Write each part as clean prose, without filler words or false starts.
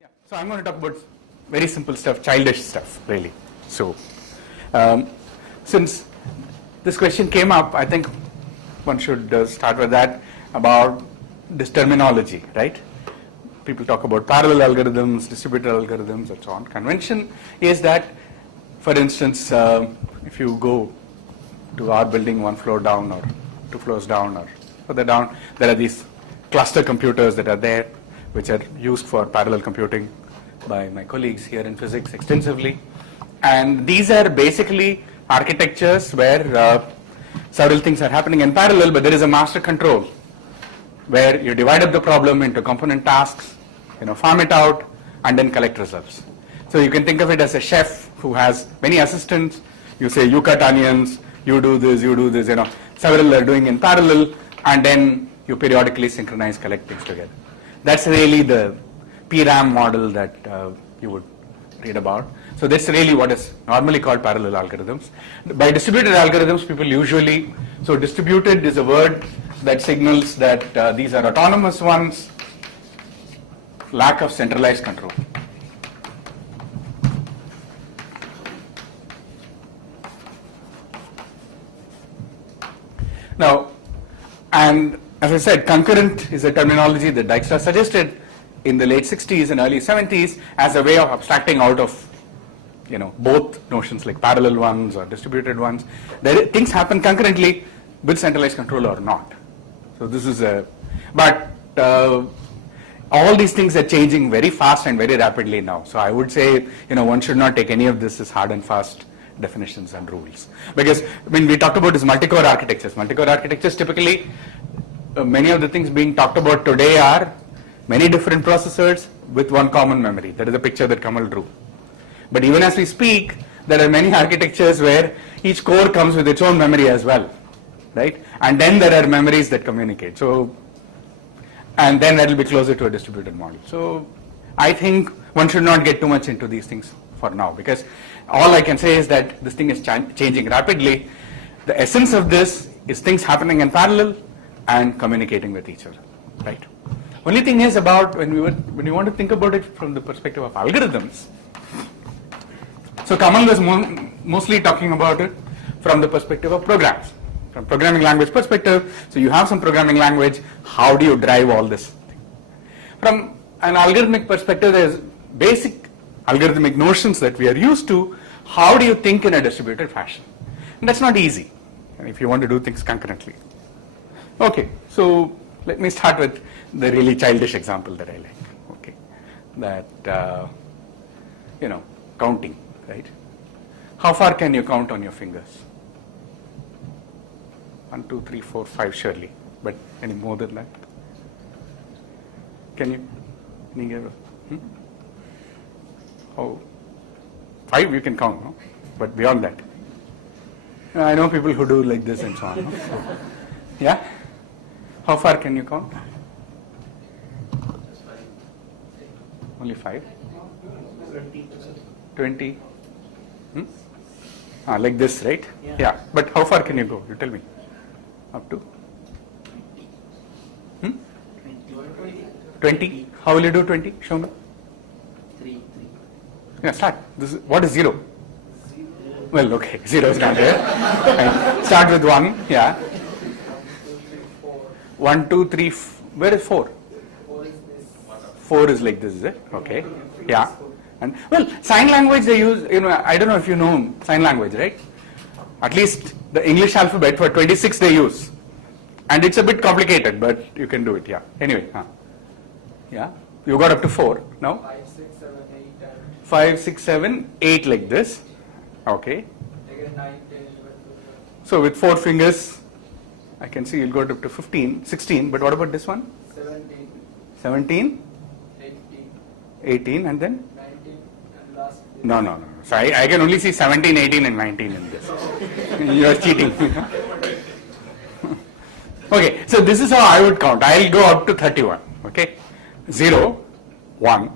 Yeah. So I'm going to talk about very simple stuff, childish stuff, really. So, since this question came up, I think one should start with that about this terminology, right? People talk about parallel algorithms, distributed algorithms, and so on. Convention is that, for instance, if you go to our building one floor down or two floors down or further down, there are these cluster computers that are there, which are used for parallel computing by my colleagues here in physics extensively. And these are basically architectures where several things are happening in parallel, but there is a master control where you divide up the problem into component tasks, farm it out, and then collect results. So you can think of it as a chef who has many assistants. You say, you cut onions, you do this, several are doing in parallel, and then you periodically synchronize, collect things together. That's really the PRAM model that you would read about. So that's really what is normally called parallel algorithms. By distributed algorithms, people usually, so distributed is a word that signals that these are autonomous ones, lack of centralized control. Now, and as I said, concurrent is a terminology that Dijkstra suggested in the late 60s and early 70s as a way of abstracting out of both notions like parallel ones or distributed ones. Things happen concurrently with centralized control or not. So this is but all these things are changing very fast and very rapidly now. So I would say, one should not take any of this as hard and fast definitions and rules. Because when we talked about these multi-core architectures typically, many of the things being talked about today are many different processors with one common memory. That is the picture that Kamal drew. But even as we speak, there are many architectures where each core comes with its own memory as well, right? And then there are memories that communicate. So, and then that will be closer to a distributed model. So I think one should not get too much into these things for now, because all I can say is that this thing is changing rapidly. The essence of this is things happening in parallel and communicating with each other, right? Only thing is about when you want to think about it from the perspective of algorithms. So Kamal was mostly talking about it from the perspective of programs, from programming language perspective. So you have some programming language. How do you drive all this? From an algorithmic perspective, there's basic algorithmic notions that we are used to. How do you think in a distributed fashion? And that's not easy if you want to do things concurrently. Okay, so let me start with the really childish example that I like. Okay, that counting, right? How far can you count on your fingers? 1, 2, 3, 4, 5, surely. But any more than that? Can you? Oh, 5 you can count, no? But beyond that, I know people who do like this and so on. No? So, yeah. How far can you count? Only 5? 20? Like this, right? Yeah. But how far can you go? You tell me. Up to? 20? How will you do 20? Show me. 3. Yeah, start. What is 0? Well, okay. 0 is not there. Right. Start with 1. Yeah. 1, 2, 3. Where is 4? 4 is like this, is it? Okay. Yeah. And well, sign language they use, I don't know if you know sign language, right? At least the English alphabet for 26 they use. And it's a bit complicated, but you can do it, yeah. Anyway, yeah. You got up to 4 now? 5, 6, 7, 8, 10. 5, 6, 7, 8 like this. Okay. Again 9, 10, 11, 12. So with 4 fingers, I can see you'll go up to 15, 16, but what about this one? 17, 17, 18, 18, and then? 19, and last. No. So I can only see 17, 18, and 19 in this. You're cheating. Okay, so this is how I would count. I'll go up to 31. Okay, 0, 1,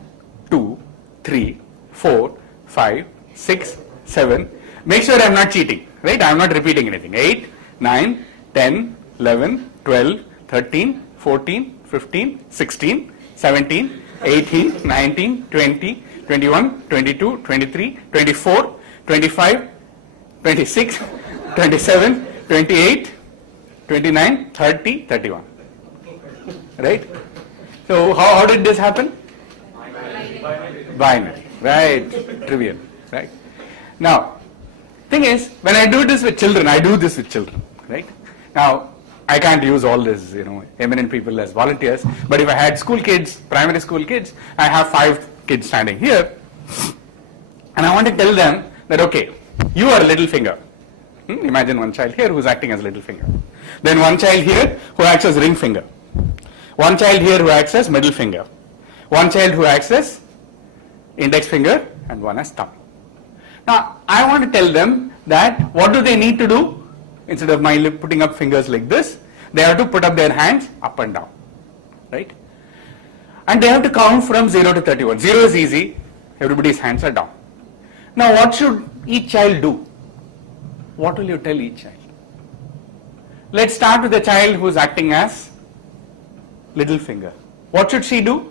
2, 3, 4, 5, 6, 7. Make sure I'm not cheating, right? I'm not repeating anything. 8, 9, 10, 11, 12, 13, 14, 15, 16, 17, 18, 19, 20, 21, 22, 23, 24, 25, 26, 27, 28, 29, 30, 31. Right? So how did this happen? Binary. Right. Trivial. Right? Now, thing is, when I do this with children, I do this with children. Right? Now, I can't use all these, eminent people as volunteers, but if I had school kids, primary school kids, I have 5 kids standing here, and I want to tell them that, okay, you are little finger. Imagine one child here who's acting as little finger. Then one child here who acts as ring finger. One child here who acts as middle finger. One child who acts as index finger, and one as thumb. Now, I want to tell them that what do they need to do? Instead of my putting up fingers like this, they have to put up their hands up and down, right? And they have to count from 0 to 31. 0 is easy, everybody's hands are down. Now what should each child do? What will you tell each child? Let's start with the child who is acting as little finger. What should she do?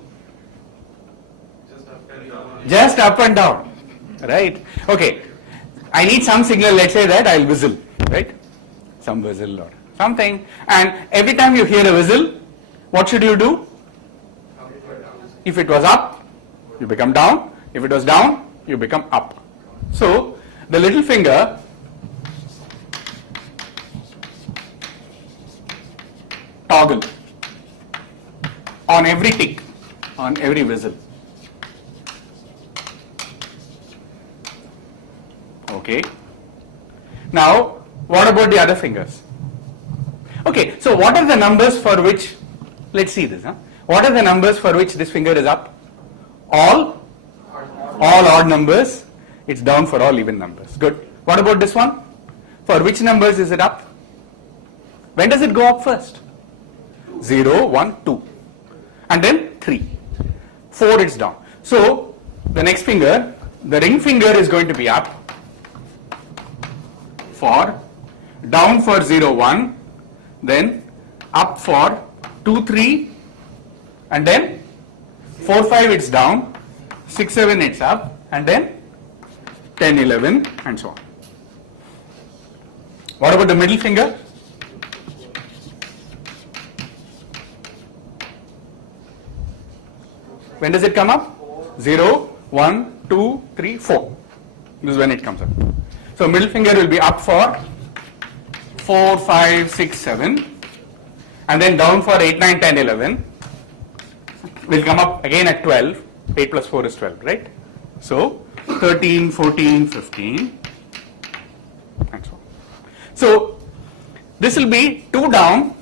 Just up and down, right? Okay, I need some signal, let's say that I'll whistle, right? Some whistle or something, and every time you hear a whistle, what should you do? If it was up, you become down. If it was down, you become up. So the little finger toggle on every tick, on every whistle. Okay. Now, what about the other fingers? Okay, so what are the numbers for which, let's see this, what are the numbers for which this finger is up? All odd numbers, it's down for all even numbers. Good. What about this one? For which numbers is it up? When does it go up first? 0, 1, 2. And then 3. 4 it's down. So, the next finger, the ring finger is going to be up for, down for 0, 1, then up for 2, 3, and then 4, 5 it's down, 6, 7 it's up, and then 10, 11, and so on. What about the middle finger? When does it come up? 0, 1, 2, 3, 4. This is when it comes up. So middle finger will be up for 4, 5, 6, 7, and then down for 8, 9, 10, 11. Will come up again at 12. 8 plus 4 is 12, right? So 13, 14, 15, and so on. So this will be 2 down,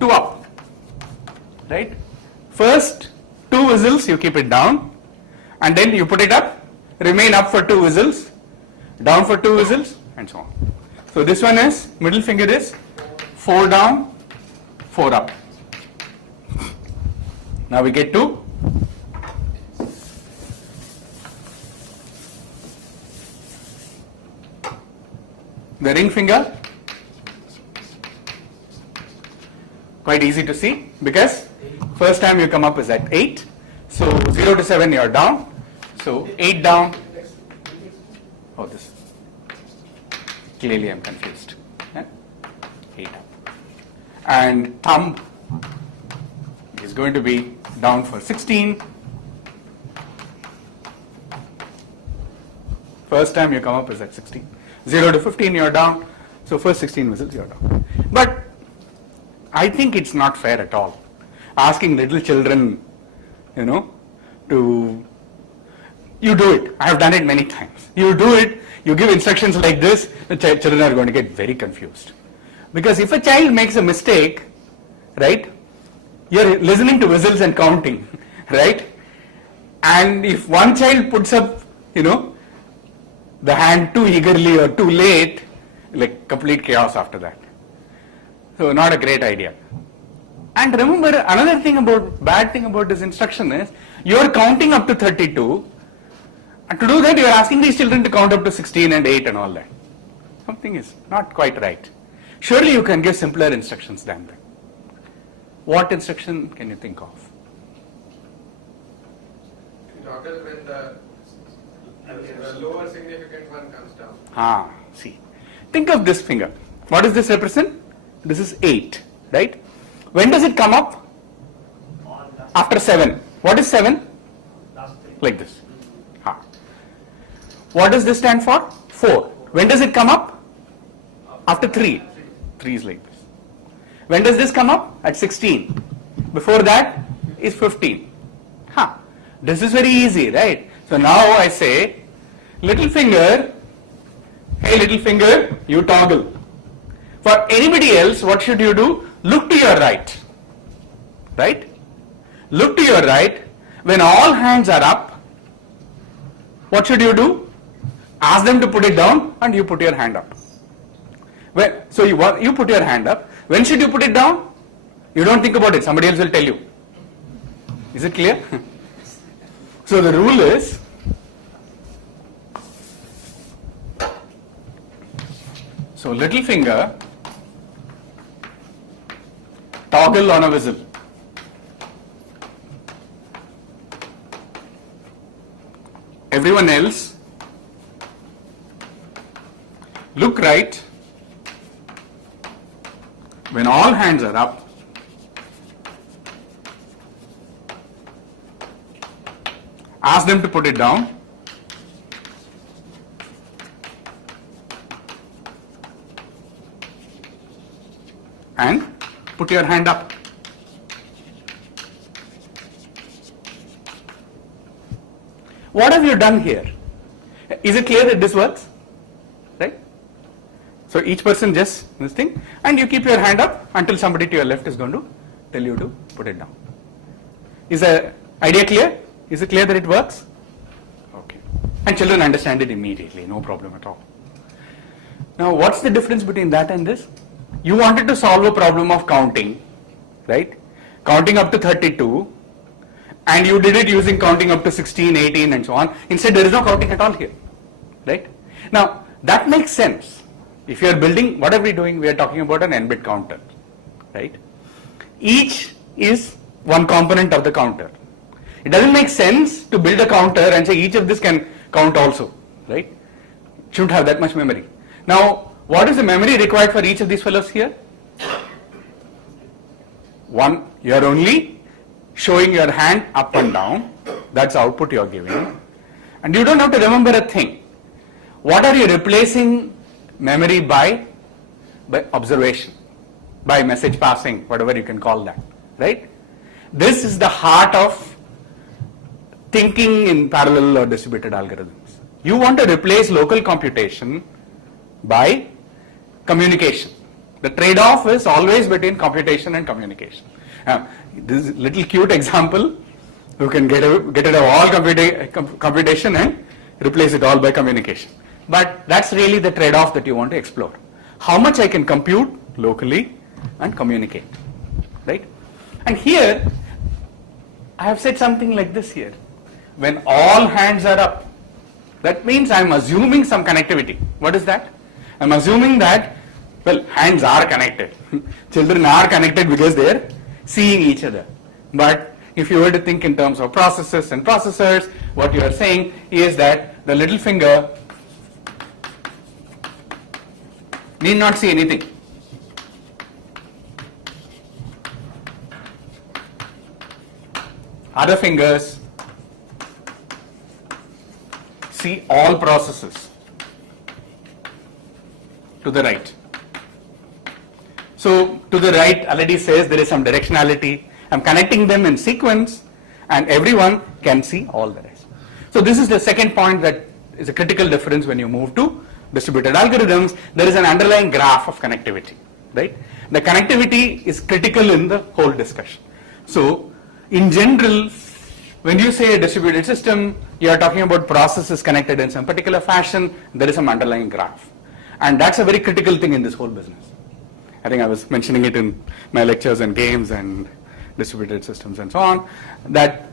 2 up, right? First 2 whistles you keep it down, and then you put it up, remain up for 2 whistles, down for 2 whistles, and so on. So this one is, middle finger is 4 down, 4 up. Now we get to the ring finger. Quite easy to see because first time you come up is at 8. So 0 to 7 you are down. So 8 down. Oh, this. Clearly I am confused. 8 up. And thumb is going to be down for 16. First time you come up is at 16. 0 to 15 you are down. So first 16 whistles you are down. But I think it's not fair at all. Asking little children, to, you do it. I have done it many times. You do it, you give instructions like this, the children are going to get very confused. Because if a child makes a mistake, right, you're listening to whistles and counting, right? And if one child puts up, the hand too eagerly or too late, like complete chaos after that. So not a great idea. And remember, another bad thing about this instruction is, you are counting up to 32, and to do that you are asking these children to count up to 16 and 8 and all that. Something is not quite right. Surely you can give simpler instructions than that. What instruction can you think of? toggle when the lower significant one comes down. See. Think of this finger. What does this represent? This is 8, right? When does it come up? After 7. What is 7? Like this. What does this stand for? 4. When does it come up? After 3. 3 is like this. When does this come up? At 16. Before that is 15. This is very easy, right? So now I say, little finger, hey little finger, you toggle. For anybody else, what should you do? Look to your right. Right? Look to your right. When all hands are up, what should you do? Ask them to put it down and you put your hand up. So you put your hand up. When should you put it down? You don't think about it. Somebody else will tell you. Is it clear? So the rule is, so little finger, toggle on a whistle. Everyone else, look right. When all hands are up, ask them to put it down. And put your hand up. What have you done here? Is it clear that this works? Right? So each person just this thing, and you keep your hand up until somebody to your left is going to tell you to put it down. Is the idea clear? Is it clear that it works? Okay. And children understand it immediately, no problem at all. Now, what's the difference between that and this? You wanted to solve a problem of counting, right? Counting up to 32, and you did it using counting up to 16, 18, and so on. Instead, there is no counting at all here, right? Now, that makes sense. If you are building, what are we doing? We are talking about an n-bit counter, right? Each is one component of the counter. It doesn't make sense to build a counter and say each of this can count also, right? It shouldn't have that much memory. Now, what is the memory required for each of these fellows here? 1. You are only showing your hand up and down. That's the output you are giving. And you don't have to remember a thing. What are you replacing memory by? By observation, by message passing, whatever you can call that, right? This is the heart of thinking in parallel or distributed algorithms. You want to replace local computation by communication. The trade-off is always between computation and communication. This is a little cute example. You can get rid of all computation and replace it all by communication. But that's really the trade-off that you want to explore. How much I can compute locally and communicate, right? And here, I have said something like this here. When all hands are up, that means I'm assuming some connectivity. What is that? I'm assuming that, well, hands are connected. Children are connected because they're seeing each other. But if you were to think in terms of processes and processors, what you are saying is that the little finger need not see anything. Other fingers see all processes to the right. So to the right, already says there is some directionality. I'm connecting them in sequence, and everyone can see all the rest. So this is the second point that is a critical difference when you move to distributed algorithms. There is an underlying graph of connectivity, right? The connectivity is critical in the whole discussion. So in general, when you say a distributed system, you are talking about processes connected in some particular fashion. There is some underlying graph. And that's a very critical thing in this whole business. I think I was mentioning it in my lectures and games and distributed systems and so on, that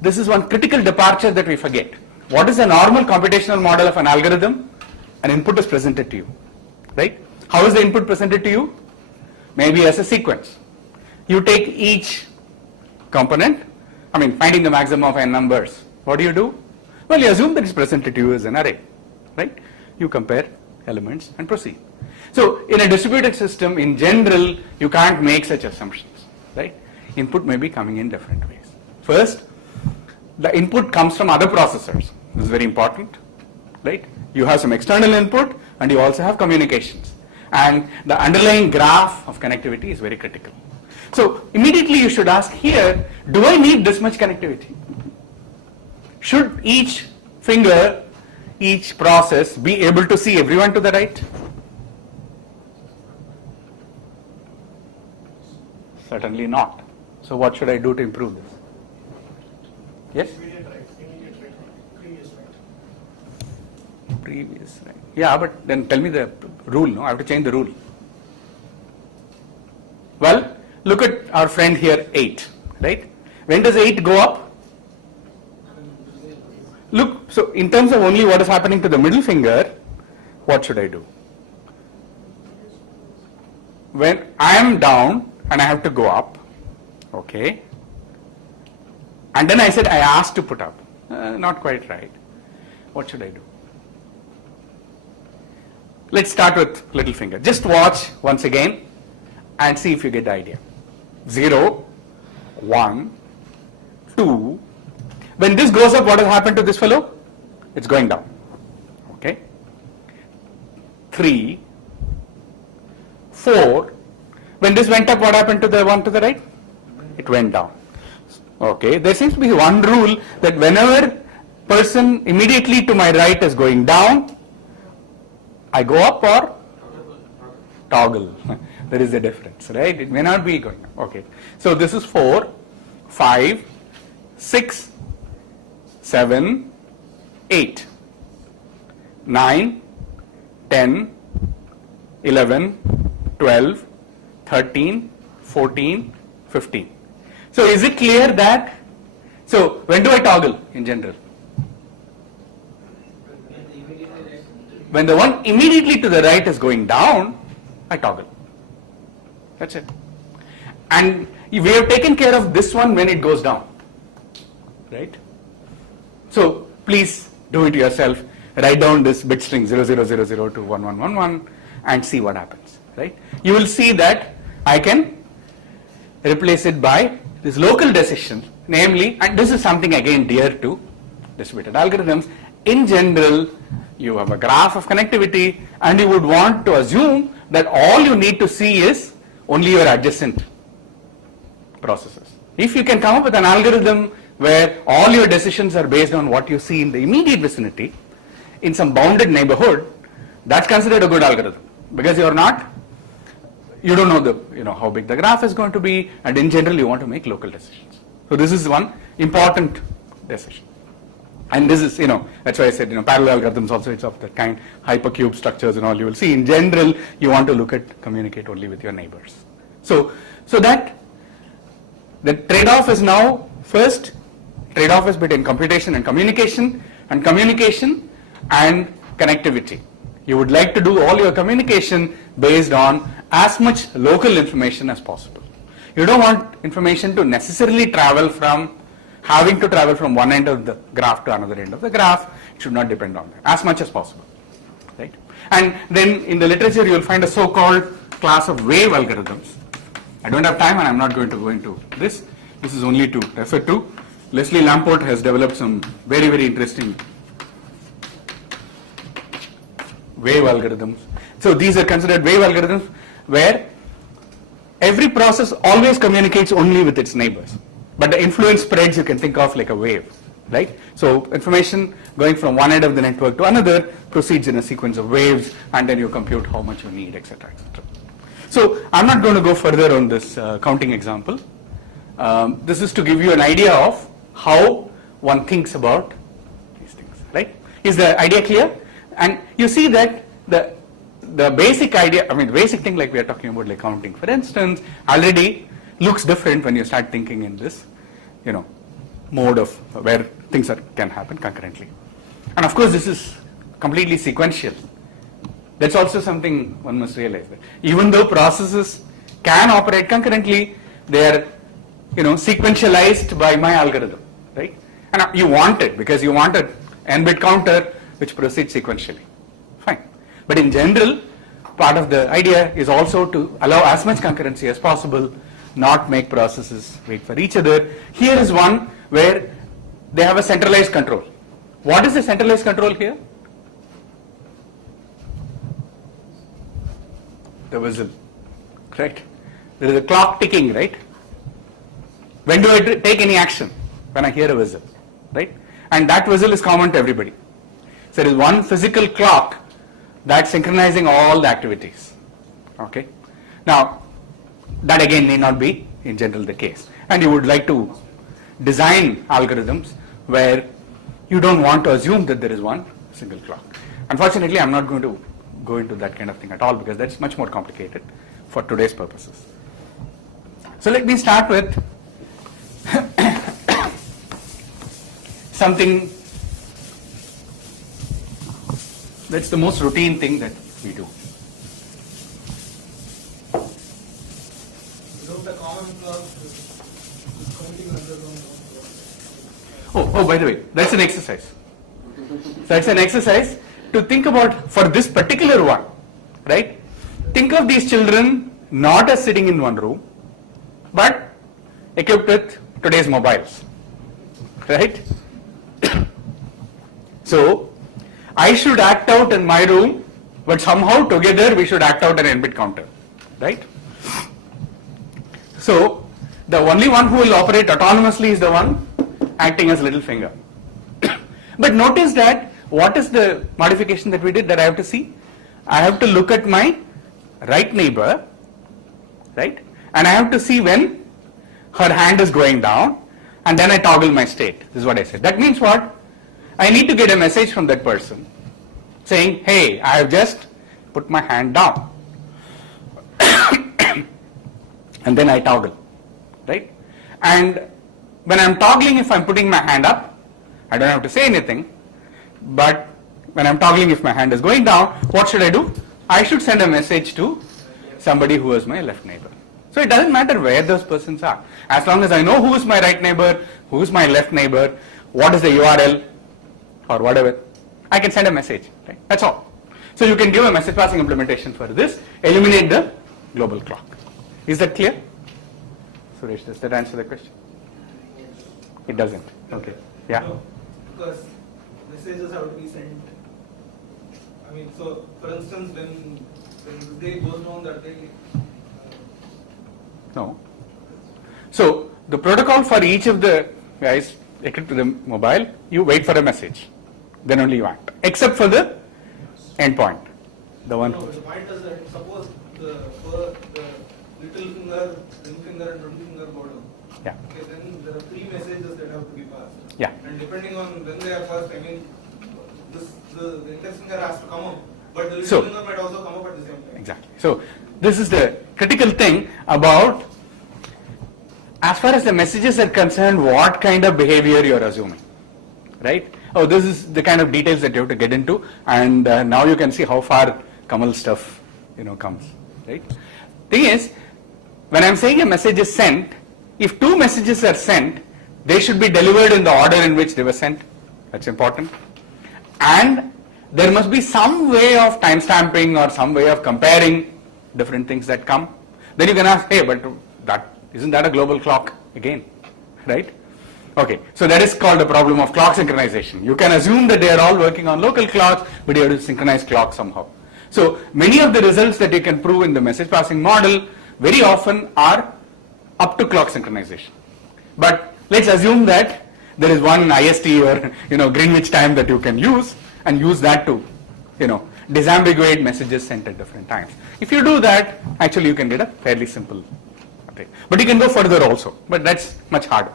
this is one critical departure that we forget. What is a normal computational model of an algorithm? An input is presented to you, right? How is the input presented to you? Maybe as a sequence. You take each component, finding the maximum of n numbers What do? Well, you assume that it's presented to you as an array, right? You compare elements and proceed. So in a distributed system, in general, you can't make such assumptions, right? Input may be coming in different ways. First, the input comes from other processors. This is very important, right? You have some external input and you also have communications. And the underlying graph of connectivity is very critical. So immediately you should ask here, do I need this much connectivity? Should each finger, each process be able to see everyone to the right? Certainly not. So what should I do to improve this? Yes? Previous right. Yeah, but then tell me the rule, no? I have to change the rule. Well, look at our friend here, 8, right? When does 8 go up? Look, so in terms of only what is happening to the middle finger, what should I do? When I am down and I have to go up, okay, and then I said I asked to put up, not quite right. What should I do? Let's start with little finger. Just watch once again and see if you get the idea. 0, 1, 2. When this goes up, what has happened to this fellow? It's going down. Okay. 3, 4. When this went up, what happened to the one to the right? It went down. Okay. There seems to be one rule that whenever person immediately to my right is going down, I go up or toggle. There is a difference, right? It may not be going up. Okay. So this is 4, 5, 6, 7, 8, 9, 10, 11, 12, 13, 14, 15. So is it clear that, so when do I toggle in general? When the one immediately to the right is going down, I toggle. That's it. And we have taken care of this one when it goes down, right? So please do it yourself. Write down this bit string 0000 to 1111 and see what happens, right? You will see that I can replace it by this local decision, namely, and this is something again dear to distributed algorithms. In general, you have a graph of connectivity and you would want to assume that all you need to see is only your adjacent processes. If you can come up with an algorithm where all your decisions are based on what you see in the immediate vicinity, in some bounded neighborhood, that's considered a good algorithm because you don't know how big the graph is going to be, and in general you want to make local decisions. So this is one important decision. And this is, that's why I said, parallel algorithms also, it's of that kind, hypercube structures and all. You will see in general, you want to communicate only with your neighbors. So that the trade-off is now, first, trade-off is between computation and communication and connectivity. You would like to do all your communication based on as much local information as possible. You don't want information to necessarily having to travel from one end of the graph to another end of the graph. It should not depend on that as much as possible, right? And then in the literature you will find a so-called class of wave algorithms. I don't have time and I'm not going to go into this. This is only to refer to. Leslie Lamport has developed some very, very interesting wave algorithms. So these are considered wave algorithms where every process always communicates only with its neighbors. But the influence spreads you can think of like a wave, right? So information going from one end of the network to another proceeds in a sequence of waves, and then you compute how much you need, etc., etc. So I'm not going to go further on this counting example. This is to give you an idea of how one thinks about these things, right? Is the idea clear? And you see that the basic idea, the basic thing like we are talking about, like counting, for instance, already looks different when you start thinking in this, mode of where things can happen concurrently. And of course, this is completely sequential. That's also something one must realize, that even though processes can operate concurrently, they are, sequentialized by my algorithm, right? And you want it because you want an n-bit counter which proceeds sequentially. Fine. But in general, part of the idea is also to allow as much concurrency as possible, not make processes wait for each other. Here is one where they have a centralized control. What is the centralized control here? The whistle, right? There is a clock ticking, right? When do I take any action? When I hear a whistle, right? And that whistle is common to everybody. So there is one physical clock that's synchronizing all the activities. Okay. Now, that again may not be in general the case. And you would like to design algorithms where you don't want to assume that there is one single clock. Unfortunately, I'm not going to go into that kind of thing at all because that's much more complicated for today's purposes. So let me start with something that's the most routine thing that we do. Without the common clock, counting underground. Oh, by the way, that's an exercise. So that's an exercise to think about for this particular one, right? Think of these children not as sitting in one room, but equipped with today's mobiles, right? So I should act out in my room, but somehow together we should act out an n-bit counter, right? So the only one who will operate autonomously is the one acting as little finger. But notice that what is the modification that we did that I have to see? I have to look at my right neighbor, right? And I have to see when her hand is going down, and then I toggle my state. This is what I said. That means what? I need to get a message from that person saying, hey, I have just put my hand down. And then I toggle, right? And when I'm toggling, if I'm putting my hand up, I don't have to say anything. But when I'm toggling, if my hand is going down, what should I do? I should send a message to somebody who is my left neighbor. So it doesn't matter where those persons are. As long as I know who is my right neighbor, who is my left neighbor, what is the URL or whatever, I can send a message. Right? That's all. So you can give a message passing implementation for this, eliminate the global clock. Is that clear? Suresh, does that answer the question? It doesn't. Okay. Yeah. No, because messages have to be sent. I mean, so for instance, when the day goes down, that day. No. So the protocol for each of the guys equipped to the mobile, you wait for a message, then only you act. Except for the endpoint, the one. No, the point is that suppose the little finger, ring finger, and ring finger go down. Yeah. Okay, then there are 3 messages that have to be passed. Yeah. And depending on when they are passed, I mean, the index finger has to come up, but the little So- finger might also come up at the same time. Exactly. So this is the critical thing about, as far as the messages are concerned, what kind of behavior you are assuming, right? Oh, this is the kind of details that you have to get into, and now you can see how far Kamal stuff, comes, right? Thing is, when I'm saying a message is sent, if 2 messages are sent, they should be delivered in the order in which they were sent. That's important. And there must be some way of timestamping or some way of comparing different things that come. Then you can ask, hey, but isn't that a global clock again, right? Okay, so that is called the problem of clock synchronization. You can assume that they are all working on local clocks, but you have to synchronize clocks somehow. So many of the results that you can prove in the message passing model very often are up to clock synchronization. But let's assume that there is one IST or Greenwich time that you can use, and use that to disambiguate messages sent at different times. If you do that, actually you can get a fairly simple thing. But you can go further also, but that's much harder.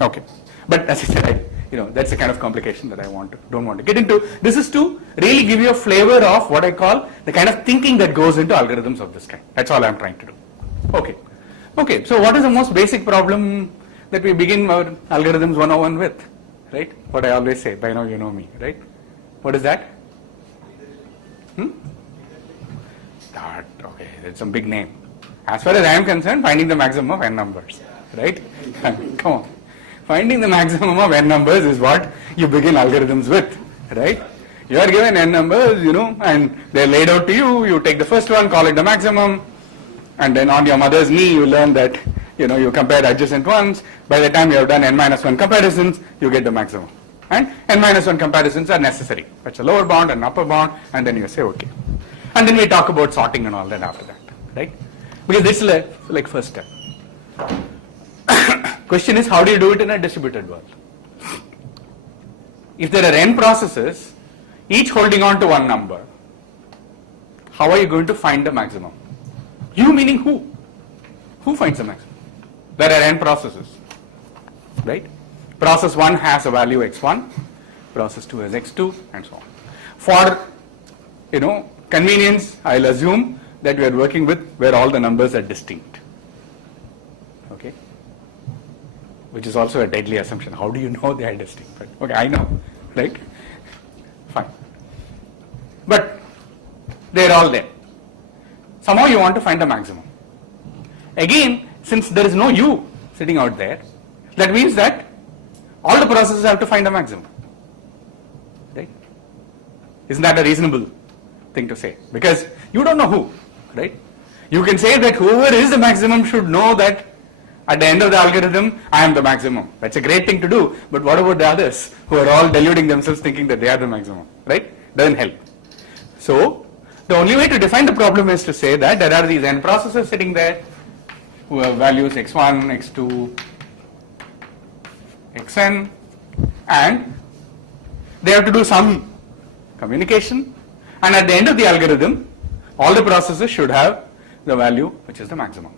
Okay, but as I said, that's the kind of complication that I don't want to get into. This is to really give you a flavor of what I call the kind of thinking that goes into algorithms of this kind. That's all I'm trying to do. Okay, so what is the most basic problem that we begin our algorithms 101 with, right? What I always say, by now you know me, right? What is that? That, okay, that's some big name. As far as I am concerned, finding the maximum of n numbers, right? Come on. Finding the maximum of n numbers is what you begin algorithms with, right? You are given n numbers, and they're laid out to you. You take the first one, call it the maximum, and then on your mother's knee you learn that, you compare adjacent ones. By the time you have done n minus 1 comparisons, you get the maximum. And n minus 1 comparisons are necessary. That's a lower bound and upper bound, and then you say okay. And then we talk about sorting and all that after that, right? Because this is like first step. Question is, how do you do it in a distributed world? If there are n processes, each holding on to one number, how are you going to find the maximum? You meaning who? Who finds the maximum? There are n processes, right? Process 1 has a value x1, process 2 has x2, and so on. For, convenience, I'll assume that we are working with where all the numbers are distinct. Okay? Which is also a deadly assumption. How do you know they are distinct? But, okay, I know, right? Fine. But they're all there. Somehow you want to find the maximum. Again, since there is no you sitting out there, that means that all the processes have to find a maximum. Right? Isn't that a reasonable thing to say? Because you don't know who, right? You can say that whoever is the maximum should know that at the end of the algorithm, I am the maximum. That's a great thing to do, but what about the others who are all deluding themselves thinking that they are the maximum, right? Doesn't help. So, the only way to define the problem is to say that there are these n processes sitting there who have values x1, x2, xn, and they have to do some communication, and at the end of the algorithm, all the processes should have the value which is the maximum.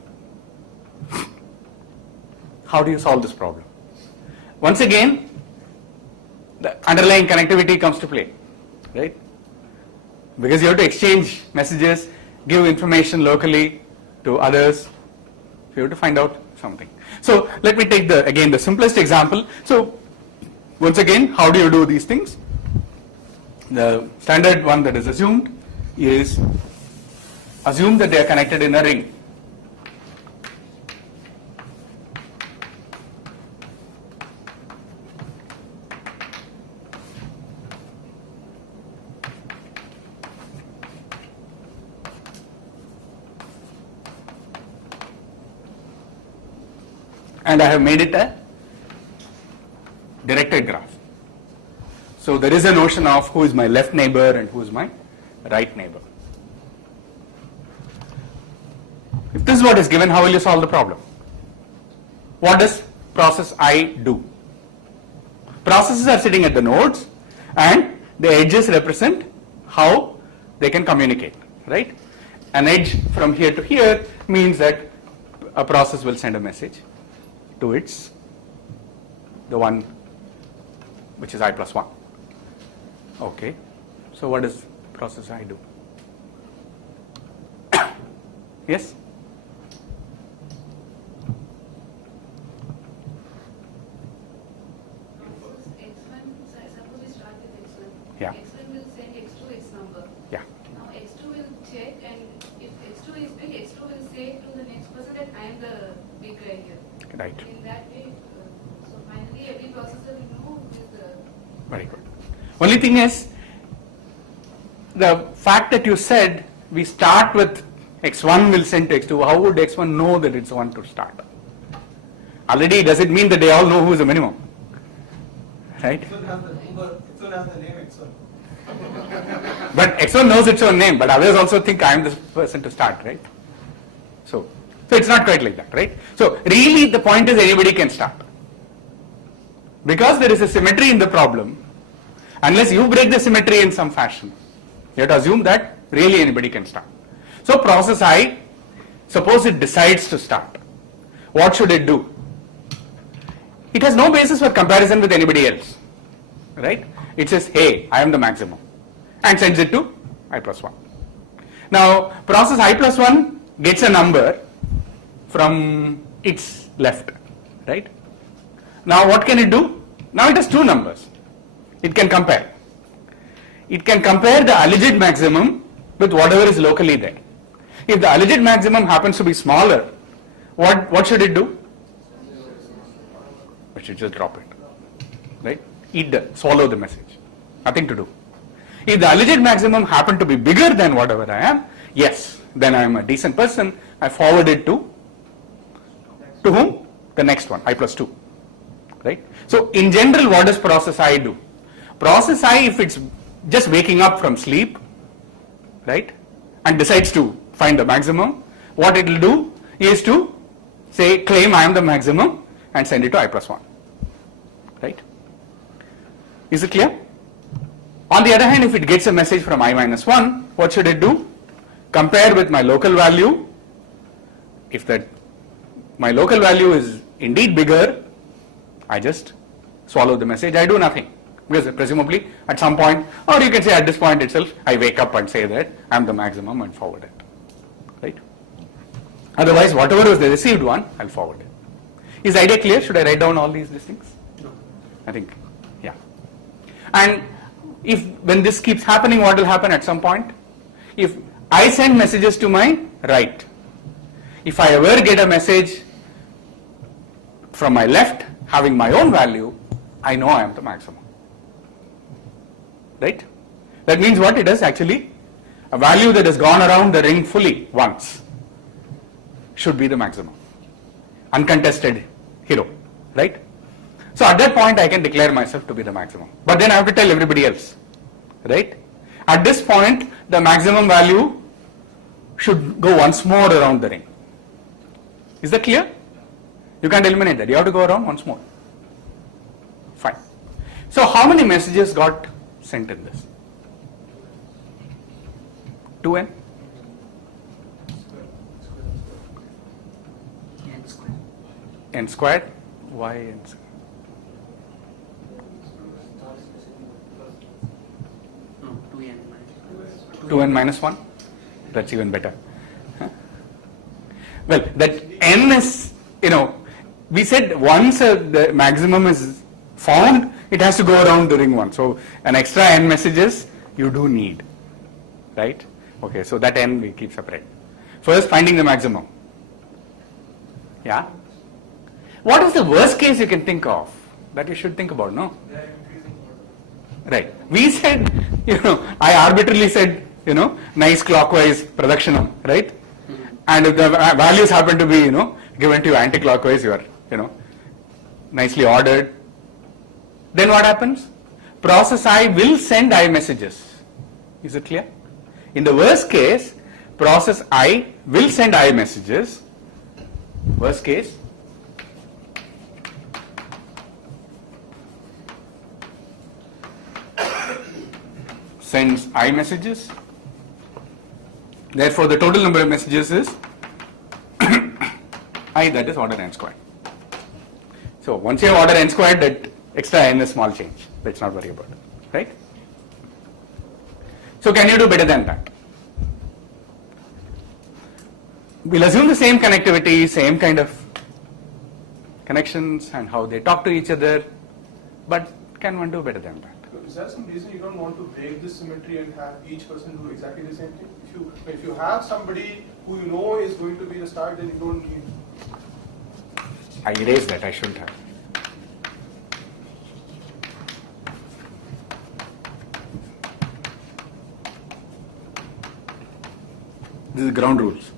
How do you solve this problem? Once again, the underlying connectivity comes to play, right? Because you have to exchange messages, give information locally to others. You have to find out something. So let me take again the simplest example. So once again, how do you do these things? The standard one that is assumed is assume that they are connected in a ring. And I have made it a directed graph. So there is a notion of who is my left neighbor and who is my right neighbor. If this is what is given, how will you solve the problem? What does process I do? Processes are sitting at the nodes and the edges represent how they can communicate, right? An edge from here to here means that a process will send a message to the one which is I plus 1. Okay, so what does process I do? Yes? Yeah. X1 will send X2 X number. Yeah. Now X2 will check, and if X2 is big, X2 will say to the next person that I am the big guy here. Right. In that way, so finally every processor will know who is the. Very good. Only thing is, the fact that you said we start with x1 will send to x2, how would x1 know that it's 1 to start? Already, does it mean that they all know who is the minimum? Right? X1 has the number, X1 has the name X1. But x1 knows its own name, but others also think I am the person to start, right? So it's not quite like that, right? So really the point is anybody can start. Because there is a symmetry in the problem, unless you break the symmetry in some fashion, you have to assume that really anybody can start. So process I, suppose it decides to start. What should it do? It has no basis for comparison with anybody else, right? It says, hey, I am the maximum, and sends it to I plus 1. Now, process I plus 1 gets a number from its left, right? Now, what can it do? Now it has two numbers. It can compare. It can compare the alleged maximum with whatever is locally there. If the alleged maximum happens to be smaller, what should it do? I should just drop it. Right? Swallow the message. Nothing to do. If the alleged maximum happened to be bigger than whatever I am, yes, then I am a decent person. I forward it to whom? The next one, I plus 2. Right? So in general, what does process I do? Process I, if it's just waking up from sleep, right, and decides to find the maximum, what it will do is to say, claim I am the maximum and send it to I plus 1. Right? Is it clear? On the other hand, if it gets a message from I minus 1, what should it do? Compare with my local value. If my local value is indeed bigger, I just swallow the message. I do nothing. Because presumably at some point, or you can say at this point itself, I wake up and say that I am the maximum and forward it. Right? Otherwise, whatever was the received one, I'll forward it. Is the idea clear? Should I write down all these things? No. I think, yeah. And when this keeps happening, what will happen at some point? If I send messages to my right, if I ever get a message from my left having my own value, I know I am the maximum. Right? That means what it is actually a value that has gone around the ring fully once should be the maximum. Uncontested hero. Right? So at that point I can declare myself to be the maximum. But then I have to tell everybody else. Right? At this point the maximum value should go once more around the ring. Is that clear? You can't eliminate that. You have to go around once more. Fine. So how many messages got sent in this? 2n? N squared? Why n squared? 2n minus 1? That's even better. Huh? Well, that n is, we said once the maximum is found, it has to go around the ring one. So an extra n messages you do need. Right? Okay, so that n we keep separate. First, finding the maximum. Yeah? What is the worst case you can think of that you should think about, no? Right. We said, I arbitrarily said, nice clockwise pradakshina, right? And if the values happen to be, given to you anti-clockwise, you are, nicely ordered. Then what happens? Process I will send I messages. Is it clear? In the worst case, process I will send I messages. Worst case. Sends I messages. Therefore, the total number of messages is I, that is order n squared. So once you have order n squared, that extra n is small change. Let's not worry about it. Right? So can you do better than that? We'll assume the same connectivity, same kind of connections and how they talk to each other, but can one do better than that? Is there some reason you don't want to break this symmetry and have each person do exactly the same thing? If you have somebody who you know is going to be the start, then you don't need. I erased that, I shouldn't have. This is ground rules.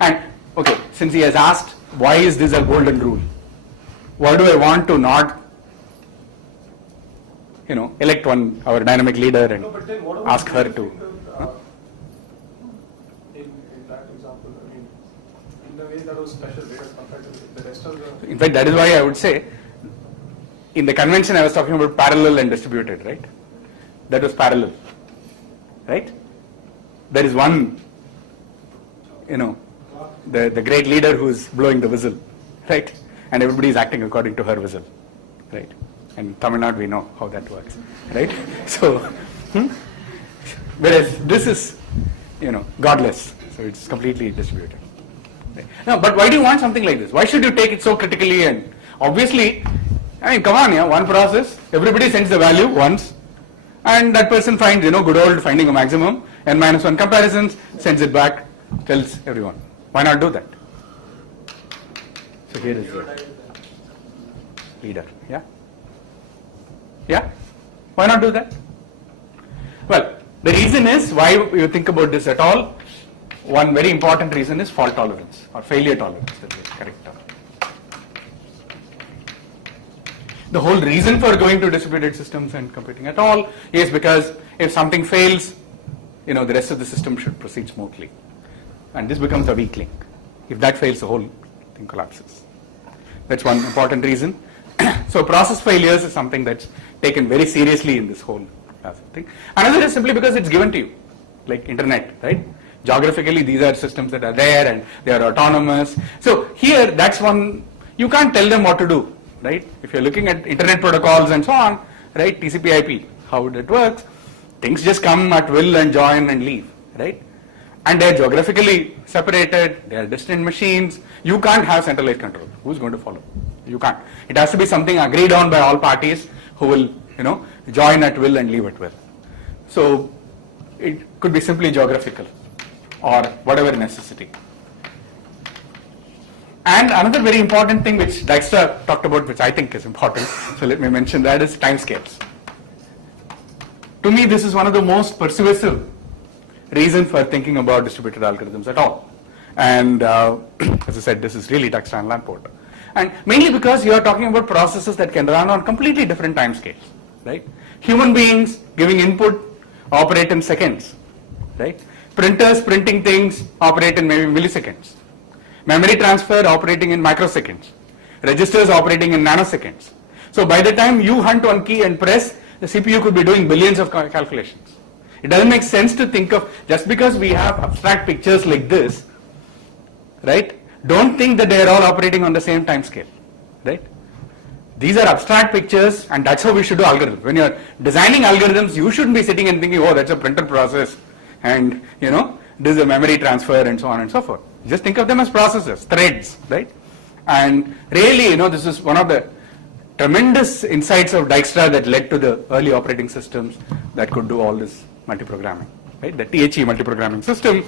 And, okay, since he has asked, why is this a golden rule? Why do I want to not, elect our dynamic leader and No, but then what about ask her to? In that example, I mean, in a way that was special, as compared to the rest of the. In fact, that is why I would say, in the convention I was talking about parallel and distributed, right? That was parallel, right? There is one, the great leader who's blowing the whistle, right? And everybody is acting according to her whistle, right? And Tamil Nadu, we know how that works, right? So, whereas this is, godless, so it's completely distributed. Right? No, but why do you want something like this? Why should you take it so critically? And obviously, come on, one process, everybody sends the value once, and that person finds, good old finding a maximum, n minus 1 comparisons, sends it back, tells everyone. Why not do that? So here is the reader. Yeah? Yeah? Why not do that? Well, the reason is why you think about this at all. One very important reason is fault tolerance or failure tolerance. That's the correct term. The whole reason for going to distributed systems and computing at all is because if something fails, the rest of the system should proceed smoothly. And this becomes a weak link. If that fails, the whole thing collapses. That's one important reason. So process failures is something that's taken very seriously in this whole thing. Another is simply because it's given to you, like internet, right? Geographically, these are systems that are there and they are autonomous. So here, that's one, you can't tell them what to do, right? If you're looking at internet protocols and so on, right, TCP/IP, how it works, things just come at will and join and leave, right? And they're geographically separated, they are distant machines. You can't have centralized control. Who's going to follow? You can't. It has to be something agreed on by all parties who will, join at will and leave at will. So it could be simply geographical or whatever necessity. And another very important thing which Dijkstra talked about, which I think is important, so let me mention that, is timescales. To me, this is one of the most persuasive reasons for thinking about distributed algorithms at all. And as I said, this is really Dijkstra and Lamport. And mainly because you are talking about processes that can run on completely different timescales, right? Human beings giving input operate in seconds, right? Printers printing things operate in maybe milliseconds. Memory transfer operating in microseconds. Registers operating in nanoseconds. So by the time you hunt one key and press, the CPU could be doing billions of calculations. It doesn't make sense to think of, just because we have abstract pictures like this, right? Don't think that they are all operating on the same time scale, right? These are abstract pictures, and that's how we should do algorithms. When you're designing algorithms, you shouldn't be sitting and thinking, oh, that's a printer process, and this is a memory transfer, and so on and so forth. Just think of them as processes, threads, right? And really, this is one of the tremendous insights of Dijkstra that led to the early operating systems that could do all this multiprogramming, right? The THE multiprogramming system,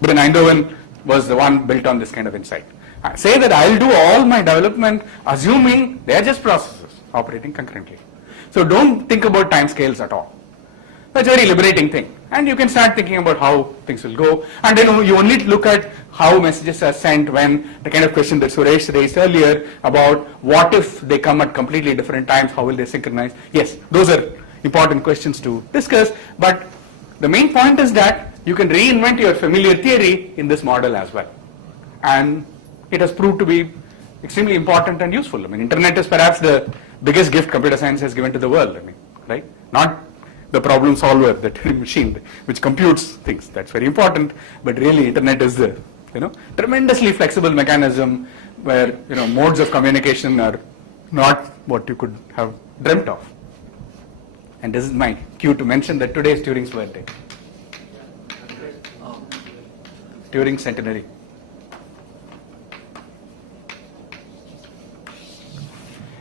Ben Eindhoven was the one built on this kind of insight. I say that I'll do all my development assuming they're just processes operating concurrently. So don't think about timescales at all. That's a very liberating thing. And you can start thinking about how things will go. And then you only look at how messages are sent when, the kind of question that Suresh raised earlier about what if they come at completely different times, how will they synchronize? Yes, those are important questions to discuss. But the main point is that you can reinvent your familiar theory in this model as well. And it has proved to be extremely important and useful. I mean, internet is perhaps the biggest gift computer science has given to the world, right? Not the problem solver, the Turing machine, which computes things. That's very important. But really, internet is the, tremendously flexible mechanism where, modes of communication are not what you could have dreamt of. And this is my cue to mention that today is Turing's birthday. Turing centenary.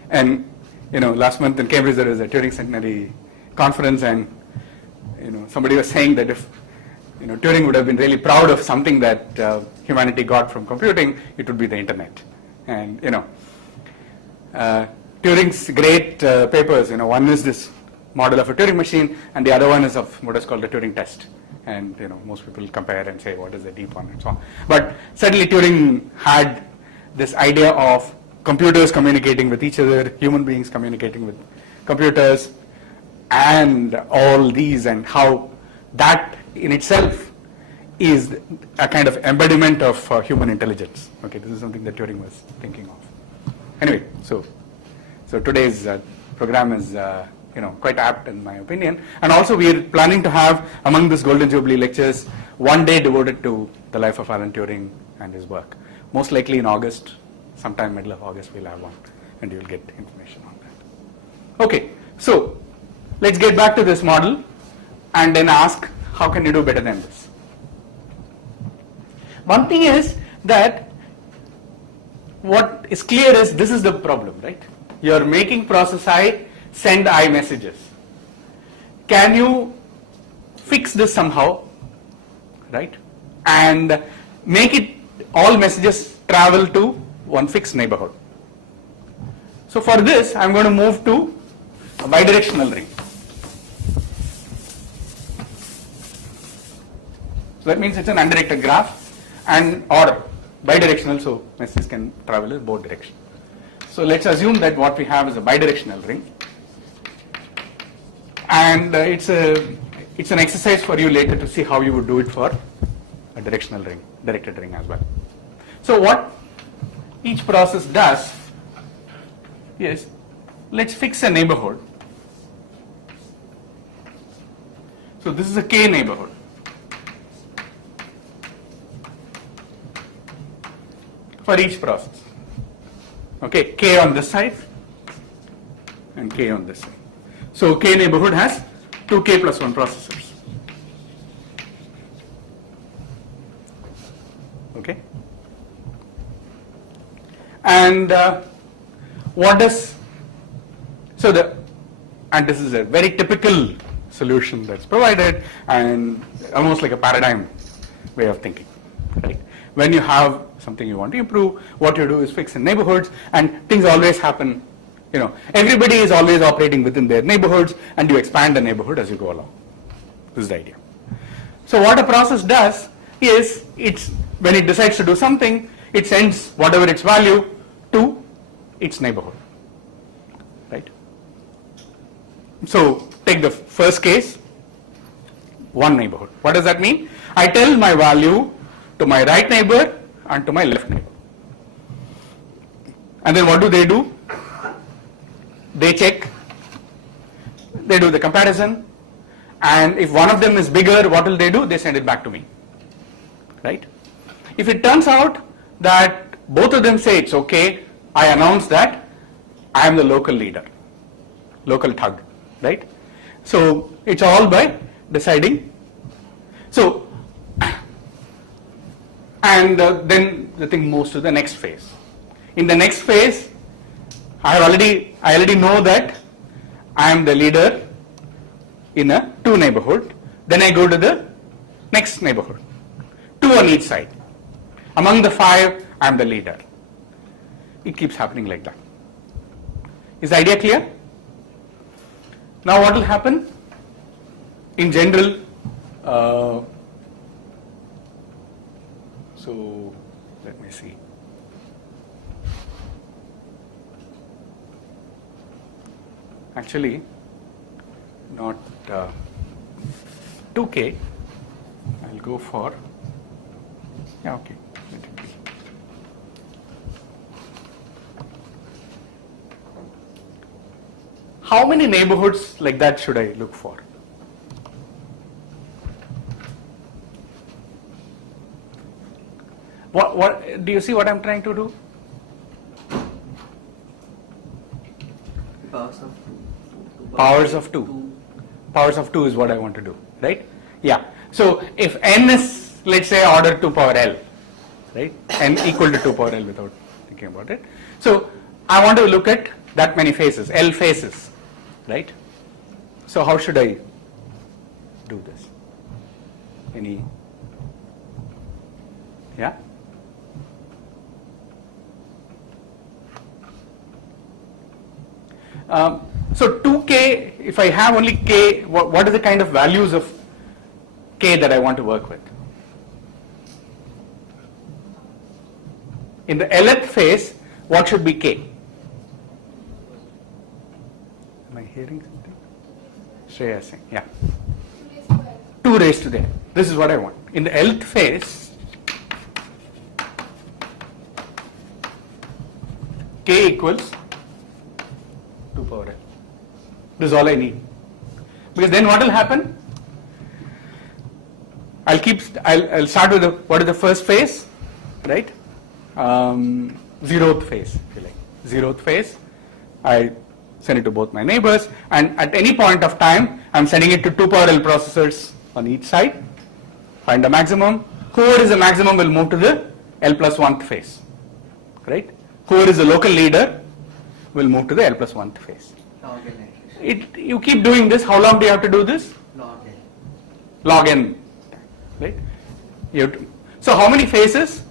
And last month in Cambridge there was a Turing centenary conference, and somebody was saying that if Turing would have been really proud of something that humanity got from computing, it would be the internet. And Turing's great papers, one is this model of a Turing machine, and the other one is of what is called the Turing test. And most people compare and say what is the deep one and so on. But certainly Turing had this idea of computers communicating with each other, human beings communicating with computers, and all these, and how that in itself is a kind of embodiment of human intelligence. Okay, this is something that Turing was thinking of. Anyway, so today's program is quite apt in my opinion. And also we are planning to have, among this Golden Jubilee lectures, one day devoted to the life of Alan Turing and his work. Most likely in August, sometime middle of August we'll have one, and you'll get information on that. Okay, so let's get back to this model and then ask, how can you do better than this? One thing is that what is clear is this is the problem, right? You're making process I send I messages. Can you fix this somehow, right? And make it all messages travel to one fixed neighborhood. So for this, I'm going to move to a bidirectional ring. So that means it's an undirected graph and or bidirectional, so messages can travel in both directions. So let's assume that what we have is a bidirectional ring, and it's an exercise for you later to see how you would do it for a directional ring, directed ring as well. So what each process does is, let's fix a neighborhood. So this is a K neighborhood. For each process. Okay, K on this side and K on this side. So K neighborhood has 2K plus 1 processors. Okay. And what does, so and this is a very typical solution that's provided and almost like a paradigm way of thinking, right? When you have something you want to improve, what you do is fix in neighborhoods, and things always happen, everybody is always operating within their neighborhoods, and you expand the neighborhood as you go along. This is the idea. So what a process does is, when it decides to do something, it sends whatever its value to its neighborhood, right? So take the first case, one neighborhood. What does that mean? I tell my value to my right neighbor and to my left neighbor. And then what do? They check, they do the comparison, and if one of them is bigger, what will they do? They send it back to me, right? If it turns out that both of them say it's okay, I announce that I am the local leader, local thug, right? So it's all by deciding. So, and then the thing moves to the next phase. In the next phase, I already know that I am the leader in a 2 neighborhood. Then I go to the next neighborhood, 2 on each side. Among the 5, I am the leader. It keeps happening like that. Is the idea clear? Now what will happen? In general, so let me see. Actually, not 2K. I'll go for, yeah, okay. Let it be. How many neighborhoods like that should I look for? What do you see what I'm trying to do? Powers of 2. Powers of 2 is what I want to do, right? Yeah. So if n is, let's say, order 2 power L, right? N equal to 2 power L without thinking about it. So I want to look at that many faces, L faces, right? So how should I do this? Any? Yeah? So 2K, if I have only K, what are the kind of values of K that I want to work with? In the Lth phase, what should be K? Am I hearing something? Shreya saying, yeah. 2 raised to n. This is what I want. In the Lth phase, K equals 2 power L. This is all I need. Because then what will happen? I'll start with what is the first phase, right? 0th phase, if you like. 0th phase, I send it to both my neighbors, and at any point of time, I'm sending it to 2 power L processors on each side. Find the maximum. Whoever is the maximum will move to the L plus 1th phase, right? Whoever is the local leader will move to the L plus 1th phase. You keep doing this. How long do you have to do this? Log n, right? So how many phases?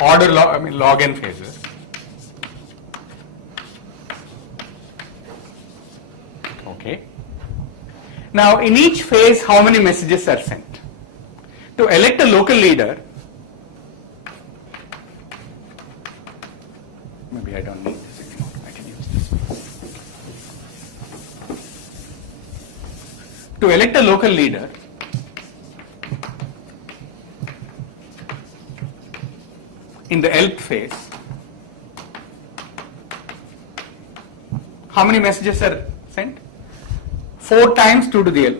order log n phases. Okay. Now in each phase, how many messages are sent? To elect a local leader, maybe I don't need this anymore, I can use this. To elect a local leader, in the elth phase, how many messages are sent? 4 times 2 to the L.